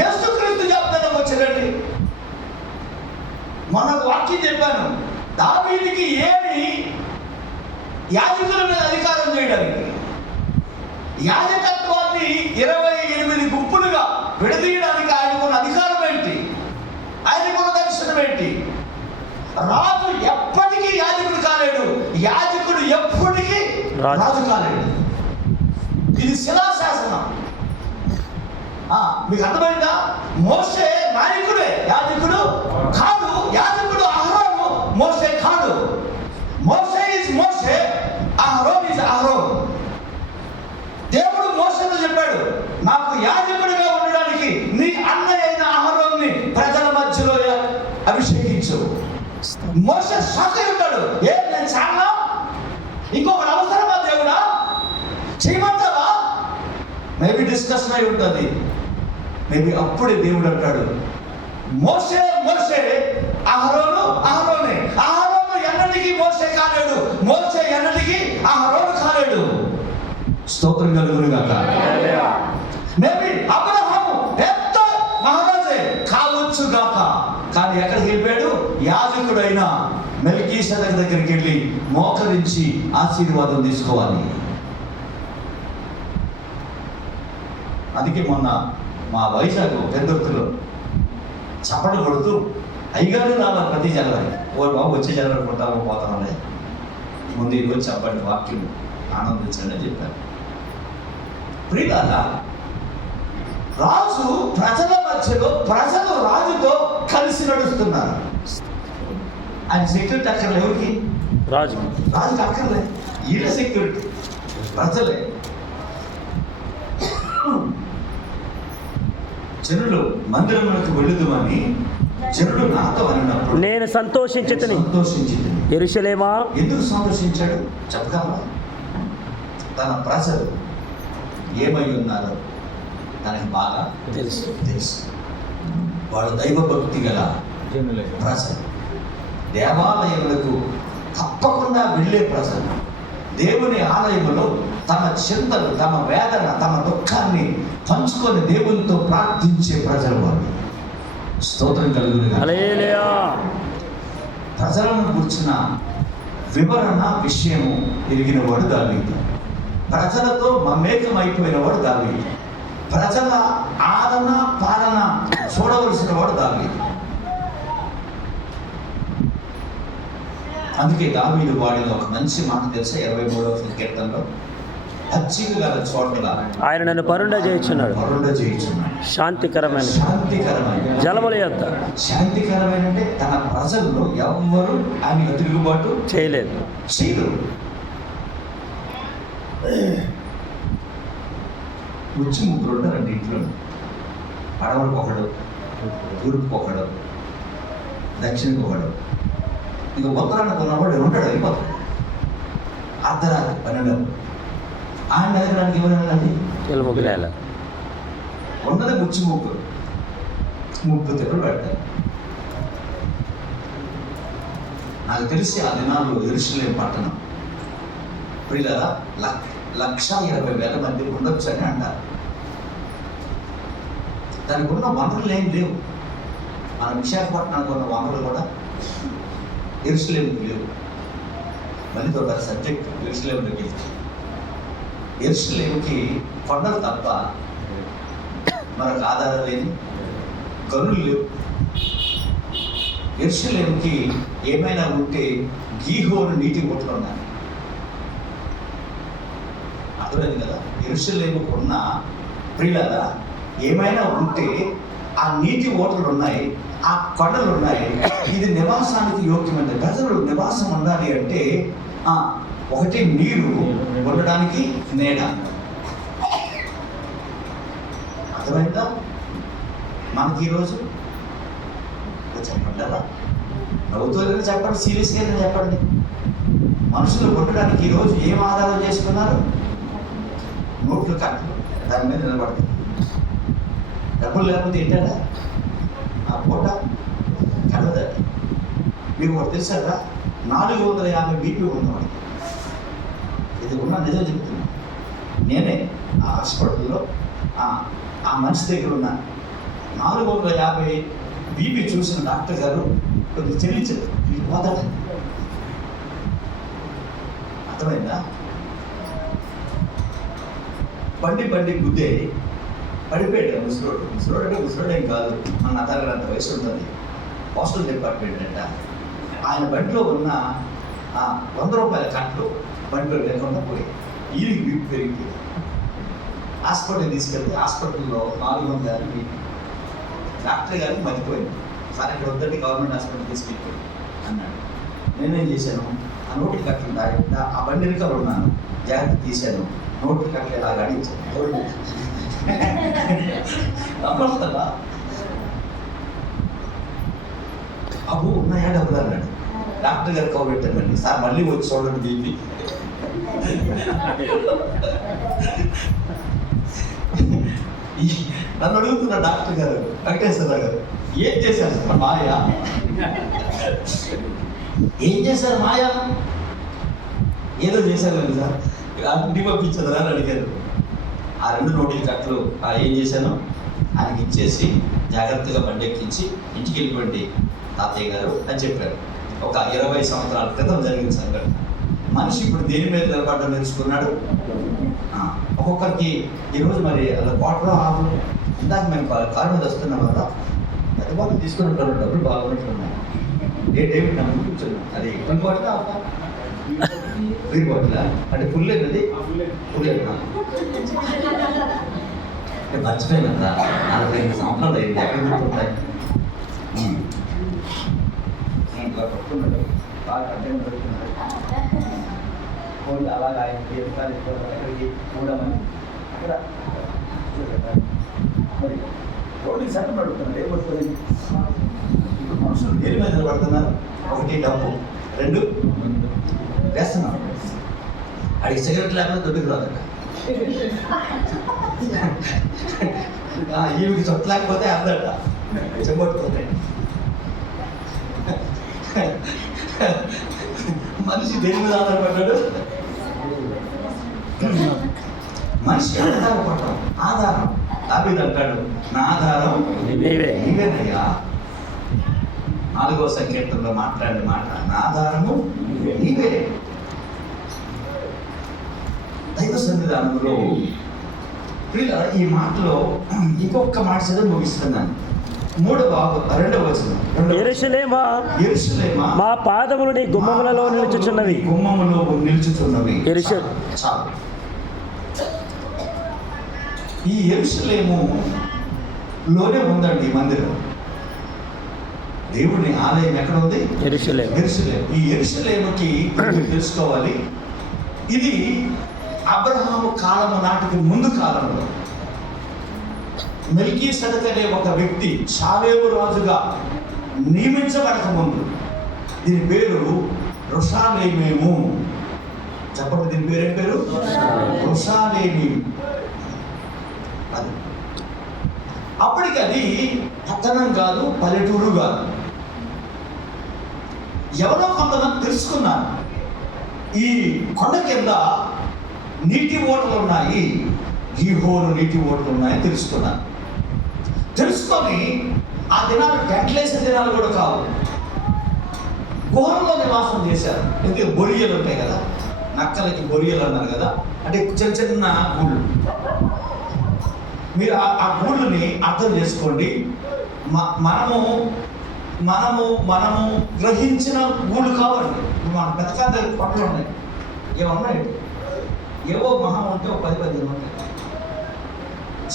యేసుక్రీస్తు జాబితాలోకి వచ్చాడండి. మొన్న వాక్యం చెప్పాను, దావీదుకి ఏమి యాజకుల మీద అధికారం చేయడానికి, యాజకత్వాన్ని 28 గుంపులుగా విడదీయడానికి ఆయనకున్న అధికారం ఏంటి? ఆయనకున్న దర్శనం ఏంటి? రాజు ఎప్పటికీ యాజకుడు కాలేడు, యాజకుడు ఎప్పటికీ రాజు కాలేడు. ఇది శిలాశాసనం. మీకు అర్థమైందా? మోషే నాయకుడే, యాజకుడు కాదు. యాజకుడు అహరోను, మోషే కాదు. మోషే ఈజ్ మోషే, అహరోన్ ఈజ్ అహరోన్. దేవుడు మోషేతో చెప్పాడు, నాకు యాజకుడిగా ఉండడం మోసే షాక్ అయి ఉంటాడు. నేను చాలా ఇంకొకటి అవసరమా దేవుడా, చేయమంటావా? మేబీ డిస్కషన్ అయి ఉంటుంది. మేబీ అప్పుడే దేవుడు అంటాడు, మోసే మోసే, అహరోను అహరోనే. అహరోను ఎన్నటికీ మోసే కాలేడు, మోసే ఎన్నటికీ అహరోను కాలేడు. స్తోత్రం కలుగును గాక. మేబీ అబ్రహాము పెద్ద మహారాజే కావచ్చు గాక, కానీ ఎక్కడికి వెళ్ళిపోయాడు? యాజకుడైన మెల్కీసెదెకు దగ్గరికి వెళ్ళి మోకరించి ఆశీర్వాదం తీసుకోవాలి. అందుకే మొన్న మా వైజాగ్ పెద్దొత్తులో చప్పట్లు కొడుతూ అయ్యగారు రావాలి ప్రతి జనవరి. ఓ బాబు వచ్చే జనవరి కొంటాము పోతామని ముందు ఈరోజు చెప్పండి, వాక్యం ఆనందించండి అని చెప్పారు. ప్రియులారా, రాజు ప్రజల మధ్యలో, ప్రజలు రాజుతో కలిసి నడుస్తున్నారు. ఆయన సెక్యూరిటీ అక్కర్లే. ఎవరికి? రాజుకి అక్కర్లే. ఈయన సెక్యూరిటీ ప్రజలే. జనులు మందిరంలోకి వెళ్ళుదుమని జనులు నాతో అన్నప్పుడు నేను సంతోషించితిని. యెరూషలేమా, ఎందుకు సంతోషించాడు చెప్పగలరా? తన ప్రజలు ఏమై ఉన్నారో తనకి బాగా తెలుసు. వాళ్ళు దైవభక్తి గల ప్రజలు, దేవాలయములకు తప్పకుండా వెళ్ళే ప్రజలు, దేవుని ఆలయంలో తమ చింతలు, తమ వేదన, తమ దుఃఖాన్ని పంచుకొని దేవునితో ప్రార్థించే ప్రజలు వాళ్ళు. స్తోత్రం కలుగును గాక. హల్లెలూయా. ప్రజలను గురించిన వివరణ విషయము ఎరిగిన వాడు దావీదు. ప్రజలతో మమేకమైపోయిన వాడు దావీదు. ప్రజల ఆదరణ పాలన చూడవలసిన వాడు దావీదు. అందుకే దావీదు వాడిలో ఒక మంచి మాట తెలుసా? 23వ కీర్తనలో, పచ్చిక గల చోట్ల ఆయన నన్ను పరుండ చేయుచున్నాడు, శాంతికరమైన జలముల యొద్ద. శాంతికరమైన అంటే తన ప్రజల్లో ఎవ్వరు ఆయన తిరుగుబాటు చేయలేదు. వచ్చి ముగ్గురు ఉంటారండి ఇంట్లో. పడవలకు ఒకడు, తూర్పుకు ఒకడు, దక్షిణకు ఒకడు. ఇక ఉత్తరాన్ని కొన్నవాడు ఉంటాడు, అయిపోతాడు. అర్ధరాత్రి 12 ఆయన ఎదగడానికి ఎవరండి? ఉన్నది ముచ్చి ముగ్గురు, 30 తెప్పలు పెడతారు. నాకు తెలిసి ఆ దినాల్లో యెరూషలేము పట్టణం ప్రియులారా 1,20,000 మంది ఉండొచ్చు అని అంటారు. దానికి ఉన్న వనరులు ఏం లేవు. మన విశాఖపట్నానికి ఉన్న వనరులు కూడా యెరూషలేముకి లేవు. మళ్ళీ ఒక సబ్జెక్ట్ యెరూషలేముకి వెళ్తే, యెరూషలేముకి కొండలు తప్ప మరొక ఆధారం లేని గనులు లేవు. యెరూషలేముకి ఏమైనా ఉంటే గీహోను నీటి ఊటలు ఉన్నాయి. అర్థమైంది కదా? యెరూషలేముకు ఉన్న ప్రియులారా ఏమైనా ఉంటే ఆ నీటి ఓటలు ఉన్నాయి, ఆ కొండలు ఉన్నాయి. ఇది నివాసానికి యోగ్యమైన ప్రజలు నివాసం ఉండాలి అంటే ఒకటి నీరు, ఉండడానికి నేడ. అర్థమైందా? మనకి ఈరోజు చెప్పండి అలా నవ్వుతూనే చెప్పండి, సీరియస్గానే చెప్పండి. మనుషులు ఉండడానికి ఈరోజు ఏం ఆధారం చేసుకున్నారు? నోట్లు కట్టలు, దాని మీద నిలబడుతుంది. డబ్బులు లేకపోతే ఏంటంటే ఆ పూట కడవదా. మీకు ఒకటి తెలుసారా? 450 BP ఉన్నవాడు. ఇది ఉన్న నిజం చెప్తున్నా. నేనే ఆ హాస్పిటల్లో ఆ మనిషి దగ్గర ఉన్న 450 BP చూసిన డాక్టర్ గారు కొద్దిగా చెల్లించారు. మీకు పోతాడు. అర్థమైందా? బండి గుద్దే పడిపోయాడు ముసలోడు అంటే ముసలోడేం కాదు, మన అతగడంత వయసు ఉంటుంది. పోస్టల్ డిపార్ట్మెంట్ అంట. ఆయన బండిలో ఉన్న 100 రూపాయల కట్లు బండిలో లేకుండా పోయి ఈయనకి బీపీ పెరిగిపోయింది. హాస్పిటల్కి తీసుకెళ్తే హాస్పిటల్లో 450 BP. డాక్టర్ గారికి మర్చిపోయింది. సార్ ఇక్కడ వద్దండి, గవర్నమెంట్ హాస్పిటల్ తీసుకెళ్ళిపోయి అన్నాడు. నేనేం చేశాను, ఆ నోటి కట్టలు డైరెక్ట్ ఆ బండి వెనకాల ఉన్నాను, జాగ్రత్త తీశాను, నోటి కట్టలు ఇలా గడించాను. అబ్బు ఉన్నాయా డబ్బులు అన్నాడు. డాక్టర్ గారు కౌబెట్టానండి, సార్ మళ్ళీ వచ్చి చూడండి బీపీ. నన్ను అడుగుతున్న డాక్టర్ గారు, వెంకటేశ్వర గారు, ఏం చేశారు సార్ మాయ? ఏం చేశారు మాయ? ఏదో చేశారు సార్, ఇంటికి పంపించదురా అని అడిగారు. ఆ 2 నోటీల కట్టలు ఏం చేశాను ఆయనకి ఇచ్చేసి జాగ్రత్తగా బండి ఎక్కించి ఇంటికి వెళ్ళిపోండి తాతయ్య గారు అని చెప్పారు. ఒక 20 సంవత్సరాల క్రితం జరిగిన సంఘటన. మనిషి ఇప్పుడు దేని మీద నిలబడ్డం నేర్చుకున్నాడు. ఒక్కొక్కరికి ఈరోజు మరి అలా క్వార్టర్ హాఫ్ ఇందాక మేము కారు మీద వస్తున్నాం కదా, పెద్ద బాగా తీసుకుని ఉంటారు, డబ్బులు బాగున్నట్లున్నాయి. ఏమిటి నా ముందు కూర్చున్నాం, అది ఫుల్ బాటిల్ ఫ్రీ బాటిల్ అంటే ఫుల్ ఏంటది, ఫుల్ మర్చిపోయినా 45 సంవత్సరాలు అయింది, ఎక్కడ గుర్తుంటాయి. పట్టుకున్నాడు బాగా అడ్డం పెడుతున్నాడు, అలాగా ఆయనకి ఎక్కడికి చూడమని అక్కడ మరి రోడ్డుకి సగం నడుపుతున్నాడు. ఏం పడుతుంది ఇప్పుడు మనుషులు దేని మీద నిలబడుతున్నారు? 1 డబ్బు, 2 వేస్తున్నాం. అడిగి సిగరెట్ లేకపోతే దొడ్డుకు రాదట, ఈవికి చొట్టు లేకపోతే అందట చెంబట్టుకుంటాయి. మనిషి దేని మీద ఆధారపడ్డాడు? మనిషి ఆధారపడ్డాడు. ఆధారం దావీదు అంటాడు, నా ఆధారం నీవేనయ్యా. 4వ సంకీర్తనలో మాట్లాడిన మాట, నా ఆధారము నీవే. దైవ సన్నిధానంలో ఈ మాటలో ఇంకొక మాట చదివి ముగిస్తున్నాను. 2వ వచనం, యెరూషలేమా మా పాదములు నీ గుమ్మములలో నిలుచుచున్నవి. గుమ్మములో నిలుచుచున్నవి. చాలు. ఈ యెరూషలేము లోనే ఉందండి మందిరం. దేవుని ఆలయం ఎక్కడ ఉంది? యెరూషలేము. ఈ యెరూషలేముకి మీరు తెలుసుకోవాలి, ఇది అబ్రహాము కాలము నాటికి ముందు కాలంలో మెల్కీసెదెకు అనే ఒక వ్యక్తి షాలేము రాజుగా నియమించబడక ముందు దీని పేరు రుషాలేమేము. చెప్పండి, దీని పేరు ఏం పేరు? రుషాలేమి. అది అప్పటికి అది పట్టణం కాదు, పల్లెటూరు కాదు. ఎవరో కొంతమంది తెలుసుకున్నారు, ఈ కొండ కింద నీటి ఓటలు ఉన్నాయి, గీహోరు నీటి ఓటలు ఉన్నాయని తెలుసుకున్నాను. తెలుసుకొని ఆ దినాలు టెంట్లేసిన దినాలు కూడా కావు, గుహల్లో నివాసం చేశారు. ఎందుకంటే బొరియలు ఉంటాయి కదా, నక్కలకి బొరియలు అన్నారు కదా, అంటే చిన్న చిన్న గూళ్ళు. మీరు ఆ గూళ్ళని అర్థం చేసుకోండి. మనము మనము మనము గ్రహించిన గూళ్ళు కావండి. మన పెద్ద పక్కలు ఉన్నాయి, ఏమన్నాయి, ఏవో మహా ఉంటే ఒక 10-15 ఉంటాయి.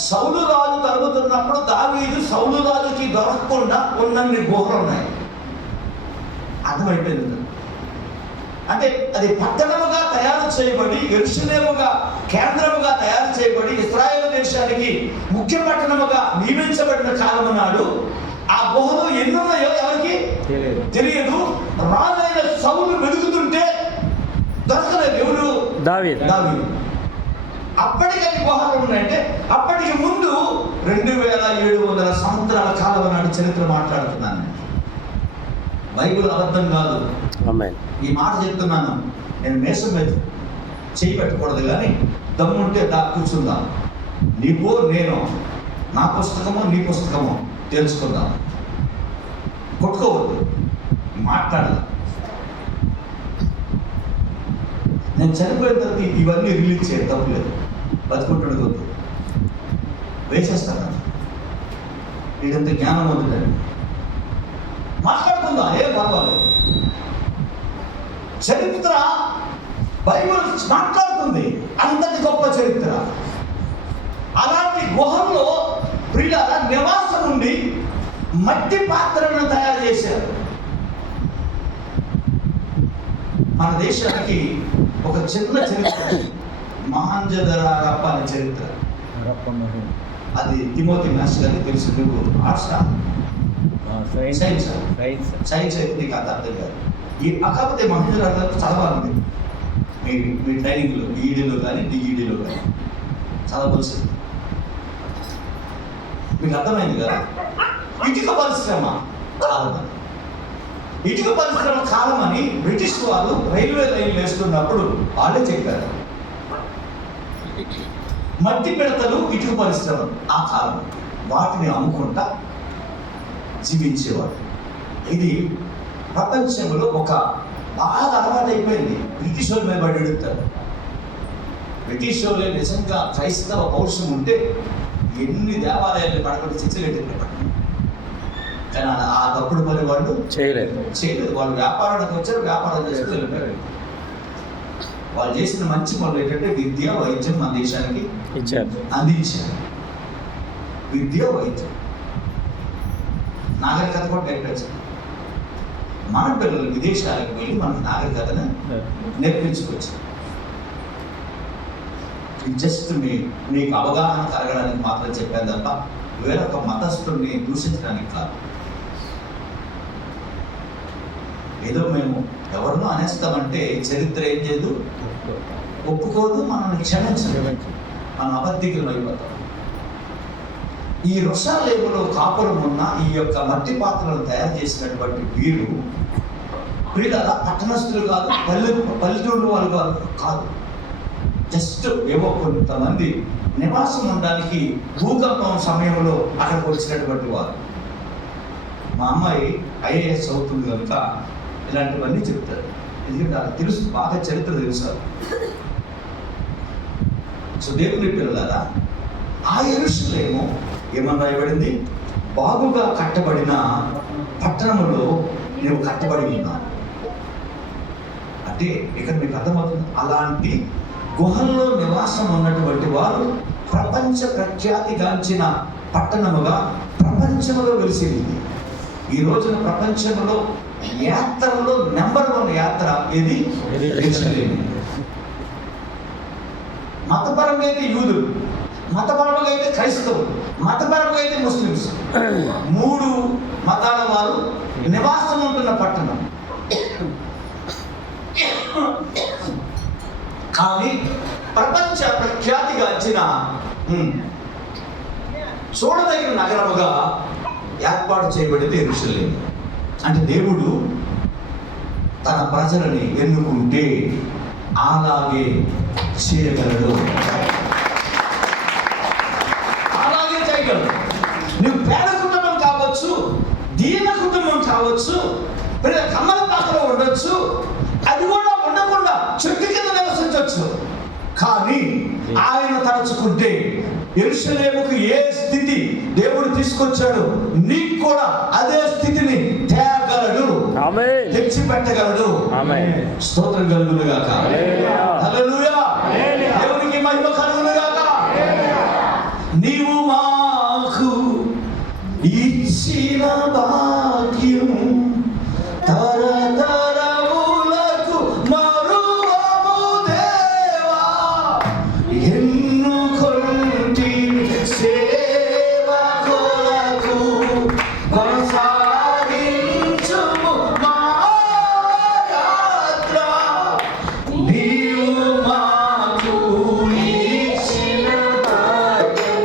సౌలు రాజు తరుగుతున్నప్పుడు దావీదు సౌలు రాజుకి దొరకకుండా ఉన్నన్ని గుహలు ఉన్నాయి. అర్థమైపోయింది. అంటే అది పట్టణముగా తయారు చేయబడి, యెరూషలేముగా కేంద్రముగా తయారు చేయబడి, ఇశ్రాయేలు దేశానికి ముఖ్య పట్టణముగా నియమించబడిన కాలము నాడు ఆ గుహలు ఎన్నున్నాయో ఎవరికి తెలియదు. రాజైన సౌలు వెతుకుతుంటే దొరకలేదు. ఎవరు? దావీదు. అప్పటికి గుహలు ఉన్నాయంటే అప్పటికి ముందు 2700 సంవత్సరాల కాలం నాటి చరిత్ర మాట్లాడుతున్నాను. బైబిల్ అబద్ధం కాదు. ఈ మాట చెప్తున్నాను. నేను మేసం మీద చేయి పెట్టకూడదు, కానీ దమ్ముంటే కూర్చుందాం. నీవు నేను, నా పుస్తకము నీ పుస్తకము తెలుసుకుందాం. కొట్టుకోవద్దు, మాట్లాడదాం. నేను చనిపోయిన తర్వాత ఇవన్నీ రిలీజ్ చేయ తప్పులేదు, బతుకుంటాడు వద్దు, వేసేస్తాను. ఇదంతా జ్ఞానం వద్దుదండి, మాట్లాడుకుందాం, ఏం పర్వాలేదు. చరిత్ర బైబిల్ మాట్లాడుతుంది, అంతటి గొప్ప చరిత్ర. అలాంటి గుహల్లో ప్రియులారా నివాసం ఉండి మట్టి పాత్రలను తయారు చేశారు. మన దేశానికి ఒక చిన్న చరిత్ర, మహాంజదరారప్ప అనే చరిత్ర. అది తిమోతి మాస్టర్ గారికి తెలుసు. నువ్వు ఆర్ట్స్ సైన్స్ అయితే నీకు అంత అర్థం కాదు. కాకపోతే మహేంద్ర చాలా బాగుంది మీ ట్రైనింగ్లో ఈడీలో కానీ డిఈడీలో కానీ చాలా తెలుసు. మీకు అర్థమైంది కదా. ఇటుక పరిశ్రమ కాలమని, ఇటుక పరిశ్రమ కాలమని బ్రిటిష్ వారు రైల్వే లైన్లు వేస్తున్నప్పుడు వాళ్ళే చెప్పారు. మట్టి పిడతలు ఇటుక పరిశ్రమ ఆ కాలం, వాటిని అమ్ముకుంటా జీవించేవాడు. ఇది ప్రపంచంలో ఒక బాగా అలవాటైపోయింది. బ్రిటిష్ వాళ్ళ మీద పడి ఎడుగుతారు. బ్రిటిష్ వాళ్ళే నిజంగా క్రైస్తవ పౌరుషం ఉంటే ఎన్ని దేవాలయాలు పడకుండా చిచ్చగట్టింది. కానీ ఆ తప్పుడు పని వాళ్ళు చేయలేదు. వాళ్ళు వ్యాపారానికి వచ్చారు, వ్యాపారం చేసుకుని వెళ్ళిపోయారు. వాళ్ళు చేసిన మంచి పనులు ఏంటంటే విద్య వైద్యం మన దేశానికి అందించారు. విద్య వైద్యం నాగరికత కూడా నేర్పించారు. మన పిల్లలు విదేశాలకు వెళ్ళి మనకు నాగరికతను నేర్పించుకోవచ్చు. జస్ట్ మీకు అవగాహన కలగడానికి మాత్రం చెప్పాను తప్ప వేరొక మతస్థుడిని దూషించడానికి కాదు. ఏదో మేము ఎవరినో అనేస్తామంటే చరిత్ర ఏం చేయదు, ఒప్పుకోదు, మనల్ని క్షమించదు, మనం అబద్ధికులు అయిపోతాం. ఈ రుషాలేములో కాపురం ఉన్న ఈ యొక్క మట్టి పాత్రలను తయారు చేసినటువంటి వీరు వీళ్ళ పట్టణస్థులు కాదు, పల్లెటూరు వాళ్ళు కాదు. జస్ట్ ఏవో కొంతమంది నివాసం ఉండడానికి భూకంపం సమయంలో అక్కడికి వచ్చినటువంటి వారు. మా అమ్మాయి ఐఏఎస్ అవుతుంది కనుక ఇలాంటివన్నీ చెప్తారు. ఎందుకంటే నాకు తెలుసు, బాగా చరిత్ర తెలుసు. సో దేవుని పిల్లలారా, ఆ యెరూషలేము ఏమన్నా రాయబడింది? బాగుగా కట్టబడిన పట్టణంలో నువ్వు కట్టబడి ఉన్నావు అంటే ఇక్కడ మీకు అర్థమవుతుంది. అలాంటి గుహల్లో నివాసం ఉన్నటువంటి వారు ప్రపంచ ప్రఖ్యాతిగాంచిన పట్టణముగా ప్రపంచంలో వెలిసింది. ఈ రోజున ప్రపంచంలో యాత్రలో నెంబర్ 1 యాత్ర ఏది? యెరూషలేము. మతపరంగా అయితే యూదులు, మతపరంగా అయితే క్రైస్తవులు, మతపరంగా అయితే ముస్లిమ్స్, 3 మతాల వారు నివాసం ఉంటున్న పట్టణం. కానీ ప్రపంచ ప్రఖ్యాతిగాంచిన చూడదగిన నగరముగా ఏర్పాటు చేయబడింది యెరూషలేము. అంటే దేవుడు తన ప్రజలని ఎన్నుకుంటే అలాగే చేయగలడు, అలాగే చేయగలడు. నువ్వు పేద కుటుంబం కావచ్చు, దీన కుటుంబం కావచ్చు, కమ్మల పాత్రలో ఉండొచ్చు, అది కూడా ఉండకుండా చెట్టు కింద నివసించవచ్చు. కానీ ఆయన తలుచుకుంటే యెరూషలేముకు ఏ స్థితి దేవుడు తీసుకొచ్చాడు, నీకు కూడా అదే స్థితిని తేగలడు, తెచ్చిపెట్టగలడు. స్తోత్రం కలుగును గాక. హల్లెలూయా. దేవునికి మహిమ కలుగును గాక. నీవు మాకు ఇచ్చిన భాగ్యం తరతరములకు మరువము దేవా. ఎన్నుకొంటి సేవ కొరకు కొనసాగించుము మా యాత్ర. నీవు మాకు ఇచ్చిన భాగ్యం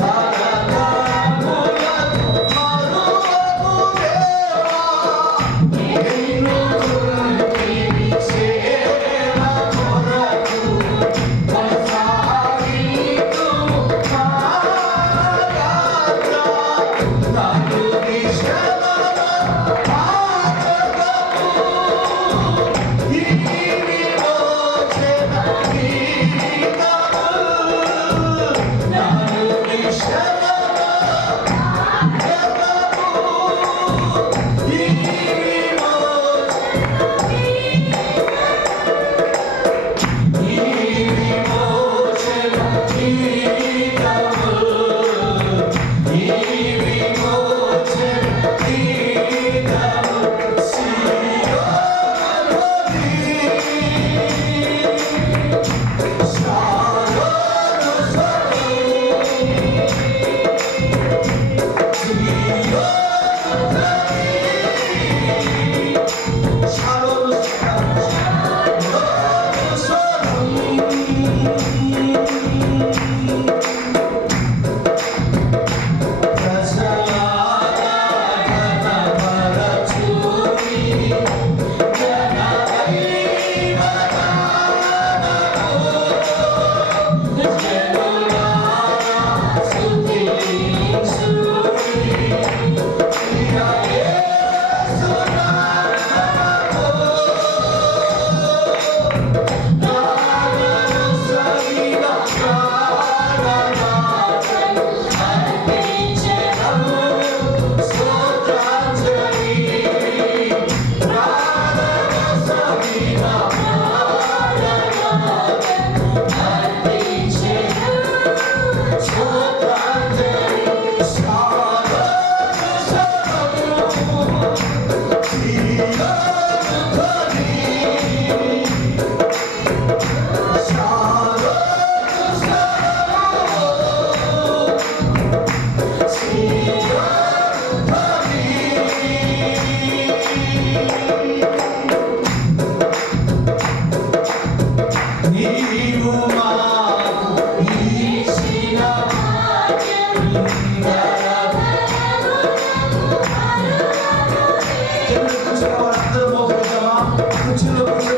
తరతరములకు మరువము ఖర్చులు